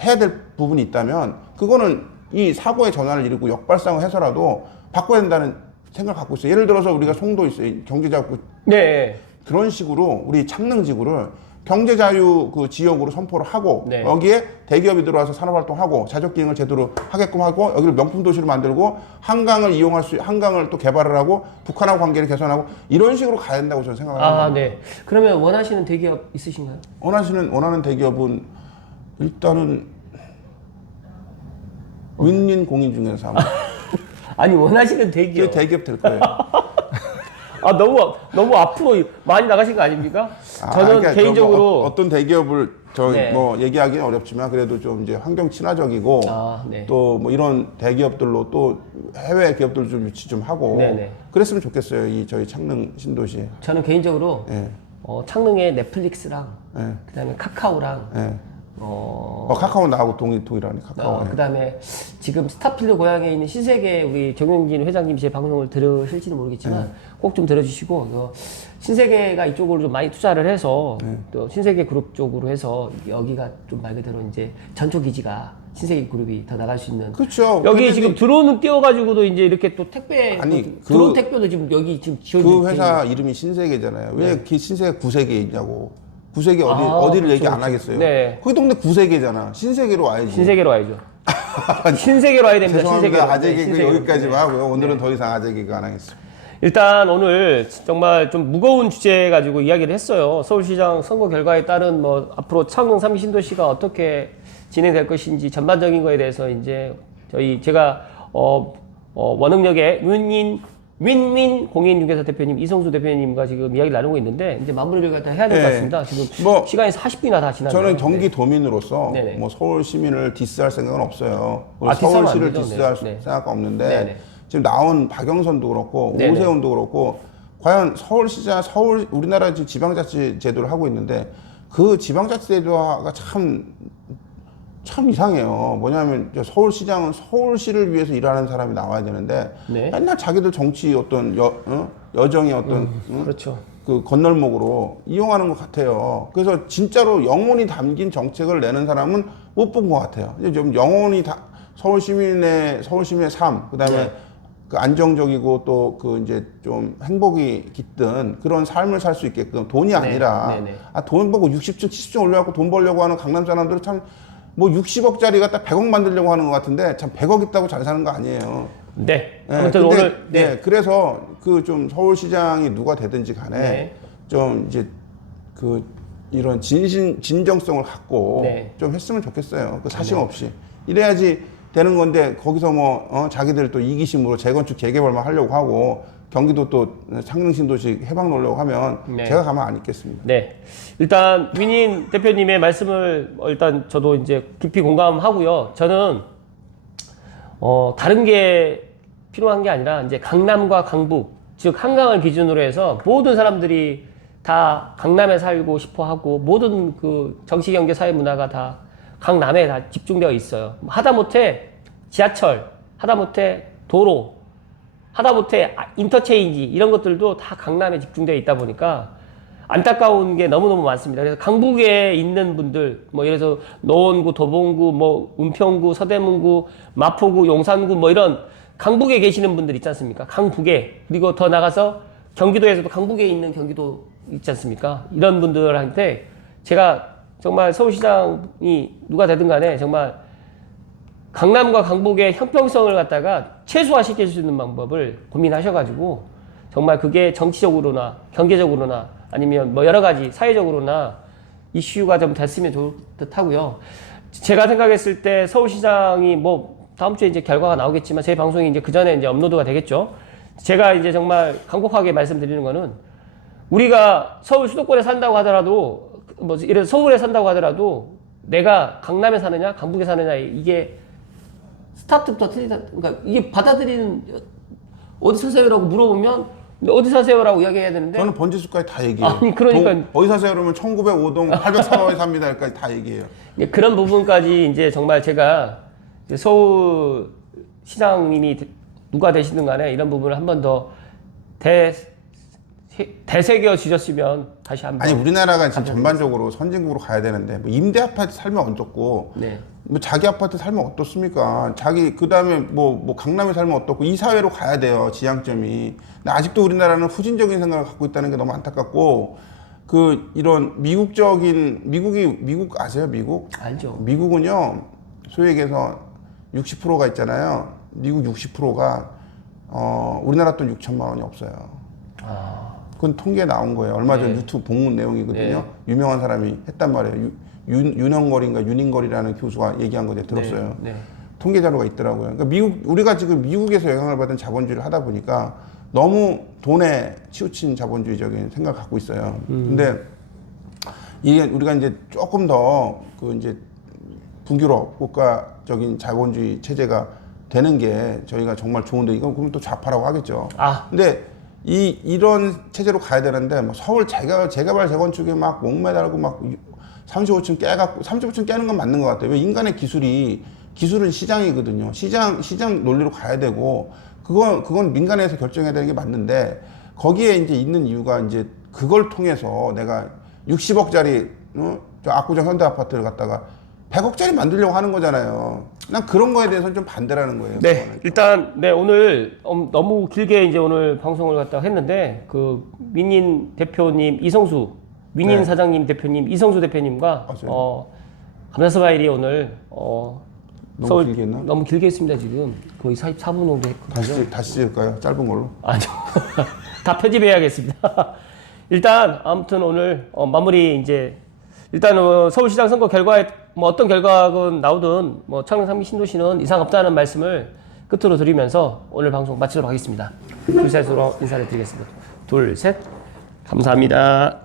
해야 될 부분이 있다면 그거는 이 사고의 전환을 이루고 역발상을 해서라도 바꿔야 된다는 생각을 갖고 있어요. 예를 들어서 우리가 송도 있어요. 경제자유 네. 그런 식으로 우리 창릉지구를 경제자유 지역으로 선포를 하고 네. 여기에 대기업이 들어와서 산업활동하고 자족기능을 제대로 하게끔 하고 여기를 명품 도시로 만들고 한강을 또 개발을 하고 북한하고 관계를 개선하고 이런 식으로 가야 된다고 저는 생각합니다. 네. 그러면 원하시는 대기업 있으신가요? 원하는 대기업은 일단은 윈윈 공인 중에서 아마 아니 원하시는 대기업. 대기업 될 거예요. 너무 앞으로 많이 나가신 거 아닙니까? 저는 그러니까 개인적으로 어떤 대기업을 네. 얘기하기는 어렵지만 그래도 좀 이제 환경 친화적이고 네. 또 뭐 이런 대기업들로 또 해외 기업들 좀 유치 좀 하고 네네. 그랬으면 좋겠어요. 저희 창릉 신도시. 저는 개인적으로 예. 창릉에 넷플릭스랑 예. 그다음에 카카오랑 예. 카카오 나하고 동일하네. 카카오. 그다음에 지금 스타필드 고향에 있는 신세계 우리 정영진 회장님 제 방송을 들으실지는 모르겠지만 꼭 좀 들어주시고 신세계가 이쪽으로 좀 많이 투자를 해서 또 신세계 그룹 쪽으로 해서 여기가 좀 말 그대로 이제 전초 기지가 신세계 그룹이 더 나갈 수 있는. 그렇죠. 여기 근데 지금 드론을 띄워가지고도 이제 이렇게 또 택배, 아니, 드론 택배도 지금 여기 지금 지원이 그 회사 이름이 신세계잖아요. 왜 그 신세계 구세계에 있냐고. 구세계 어디를 그렇죠, 얘기 안 그렇죠. 하겠어요. 네. 거기 동네 구세계잖아. 신세계로 와야지. 신세계로 와야죠. 신세계로 와야 됩니다. 신세계로. 죄송합니다. 아재 네, 개그 신세계로. 여기까지만 네. 하고요. 오늘은 더 이상 아재 개그 안 하겠습니다. 일단 오늘 정말 좀 무거운 주제 가지고 이야기를 했어요. 서울시장 선거 결과에 따른 뭐 앞으로 창동 3신도시가 어떻게 진행될 것인지 전반적인 거에 대해서 이제 제가 원흥역의 윈윈 공인중개사 대표님 이성수 대표님과 지금 이야기를 나누고 있는데 이제 마무리를 갖다 해야 될 것 네. 같습니다. 지금 뭐 시간이 40분이나 다 지났네요. 저는 경기도민으로서 네네. 뭐 서울 시민을 디스할 생각은 없어요. 디스하면 서울시를 안 되죠. 디스할 네. 생각 없는데 네네. 지금 나온 박영선도 그렇고 네네. 오세훈도 그렇고 과연 우리나라 지금 지방자치 제도를 하고 있는데 그 지방자치 제도가 참 이상해요. 뭐냐면 서울시장은 서울시를 위해서 일하는 사람이 나와야 되는데 네. 맨날 자기들 정치 어떤 여정의 어떤 그렇죠. 그 건널목으로 이용하는 것 같아요. 그래서 진짜로 영혼이 담긴 정책을 내는 사람은 못 본 것 같아요. 이제 좀 영혼이 서울 시민의 삶, 그다음에 네. 그 안정적이고 또 그 이제 좀 행복이 깃든 그런 삶을 살 수 있게끔 돈이 아니라 네, 네. 돈 벌고 60층, 70층 올려갖고 돈 벌려고 하는 강남 사람들은 참 뭐 60억짜리 갖다 100억 만들려고 하는 것 같은데 참 100억 있다고 잘 사는 거 아니에요. 네. 네, 아무튼 근데, 오늘 네, 그래서 그 좀 서울시장이 누가 되든지 간에 네. 좀 이제 그 이런 진정성을 갖고 네. 좀 했으면 좋겠어요. 그 사심 없이 이래야지 되는 건데 거기서 뭐 자기들 또 이기심으로 재건축 재개발만 하려고 하고 경기도 또 창릉신도시 해방 놓으려고 하면 네. 제가 가만 안 있겠습니다. 네. 일단 윈인 대표님의 말씀을 일단 저도 이제 깊이 공감하고요. 저는 다른 게 필요한 게 아니라 이제 강남과 강북, 즉 한강을 기준으로 해서 모든 사람들이 다 강남에 살고 싶어 하고 모든 그 정치, 경제, 사회 문화가 다 강남에 다 집중되어 있어요. 하다못해 지하철, 하다못해 도로, 하다못해 인터체인지 이런 것들도 다 강남에 집중되어 있다 보니까 안타까운 게 너무너무 많습니다. 그래서 강북에 있는 분들, 뭐 예를 들어서 노원구, 도봉구, 뭐 은평구, 서대문구, 마포구, 용산구 뭐 이런 강북에 계시는 분들 있지 않습니까? 강북에. 그리고 더 나가서 경기도에서도 강북에 있는 경기도 있지 않습니까? 이런 분들한테 제가 정말 서울시장이 누가 되든 간에 정말 강남과 강북의 형평성을 갖다가 최소화시킬 수 있는 방법을 고민하셔가지고 정말 그게 정치적으로나 경제적으로나 아니면 뭐 여러 가지 사회적으로나 이슈가 좀 됐으면 좋을 듯 하고요. 제가 생각했을 때 서울시장이 뭐 다음 주에 이제 결과가 나오겠지만 제 방송이 이제 그 전에 이제 업로드가 되겠죠. 제가 이제 정말 간곡하게 말씀드리는 거는 우리가 서울 수도권에 산다고 하더라도 뭐 예를 들어 서울에 산다고 하더라도 내가 강남에 사느냐 강북에 사느냐 이게 스타트부터 틀리다. 그러니까 이게 받아들이는 어디 사세요라고 물어보면 어디 사세요라고 이야기해야 되는데 저는 번지수까지 다 얘기해요. 아니, 그러니까 어디 사세요? 그러면 1905동 803호에 삽니다. 여기까지 다 얘기해요. 그런 부분까지 이제 정말 제가 이제 서울 시장님이 누가 되시든 간에 이런 부분을 한 번 더 되새겨 주셨으면 다시 한번. 아니 우리나라가 지금 전반적으로 선진국으로 가야 되는데 뭐 임대 아파트 살면 어떻고 네. 뭐 자기 아파트 살면 어떻습니까? 자기 그다음에 뭐 강남에 살면 어떻고 이 사회로 가야 돼요. 지향점이. 근데 아직도 우리나라는 후진적인 생각을 갖고 있다는 게 너무 안타깝고 그 이런 미국 아세요? 미국? 알죠. 미국은요. 소위 얘기해서 60%가 있잖아요. 미국 60%가 우리나라 돈 6천만 원이 없어요. 그건 통계에 나온 거예요. 얼마 전 유튜브 본문 내용이거든요. 유명한 사람이 했단 말이에요. 윤영거리인가 윤인거리라는 교수가 얘기한 거 제가 들었어요. 네. 통계 자료가 있더라고요. 그러니까 우리가 지금 미국에서 영향을 받은 자본주의를 하다 보니까 너무 돈에 치우친 자본주의적인 생각을 갖고 있어요. 근데 이게 우리가 이제 조금 더 그 이제 북유럽 국가적인 자본주의 체제가 되는 게 저희가 정말 좋은데 이건 그러면 또 좌파라고 하겠죠. 근데 이런 체제로 가야 되는데 뭐 서울 재개발 재건축에 막 목매달고 막 35층 깨갖고 35층 깨는 건 맞는 것 같아요. 왜 인간의 기술은 시장이거든요. 시장 논리로 가야 되고 그건 민간에서 결정해야 되는 게 맞는데 거기에 이제 있는 이유가 이제 그걸 통해서 내가 60억짜리 저 압구정 현대 아파트를 갖다가 100억짜리 만들려고 하는 거잖아요. 난 그런 거에 대해서는 좀 반대라는 거예요. 네, 그거는. 일단 네 오늘 너무 길게 이제 오늘 방송을 갖다가 했는데 그 민인 대표님 이성수 민인 네. 사장님 대표님 이성수 대표님과 맞아요. 감사스바일이 오늘 너무 길게 했나? 너무 길게 했습니다 지금 거의 44분 정도 했거든요. 다시 찍을까요? 짧은 걸로. 아니요. 다 편집해야겠습니다. 일단 아무튼 오늘 마무리 이제 일단 서울시장 선거 결과에 뭐 어떤 결과가 나오든 뭐 창녕 3기 신도시는 이상 없다는 말씀을 끝으로 드리면서 오늘 방송 마치도록 하겠습니다. 둘 셋으로 인사를 드리겠습니다. 둘 셋 감사합니다.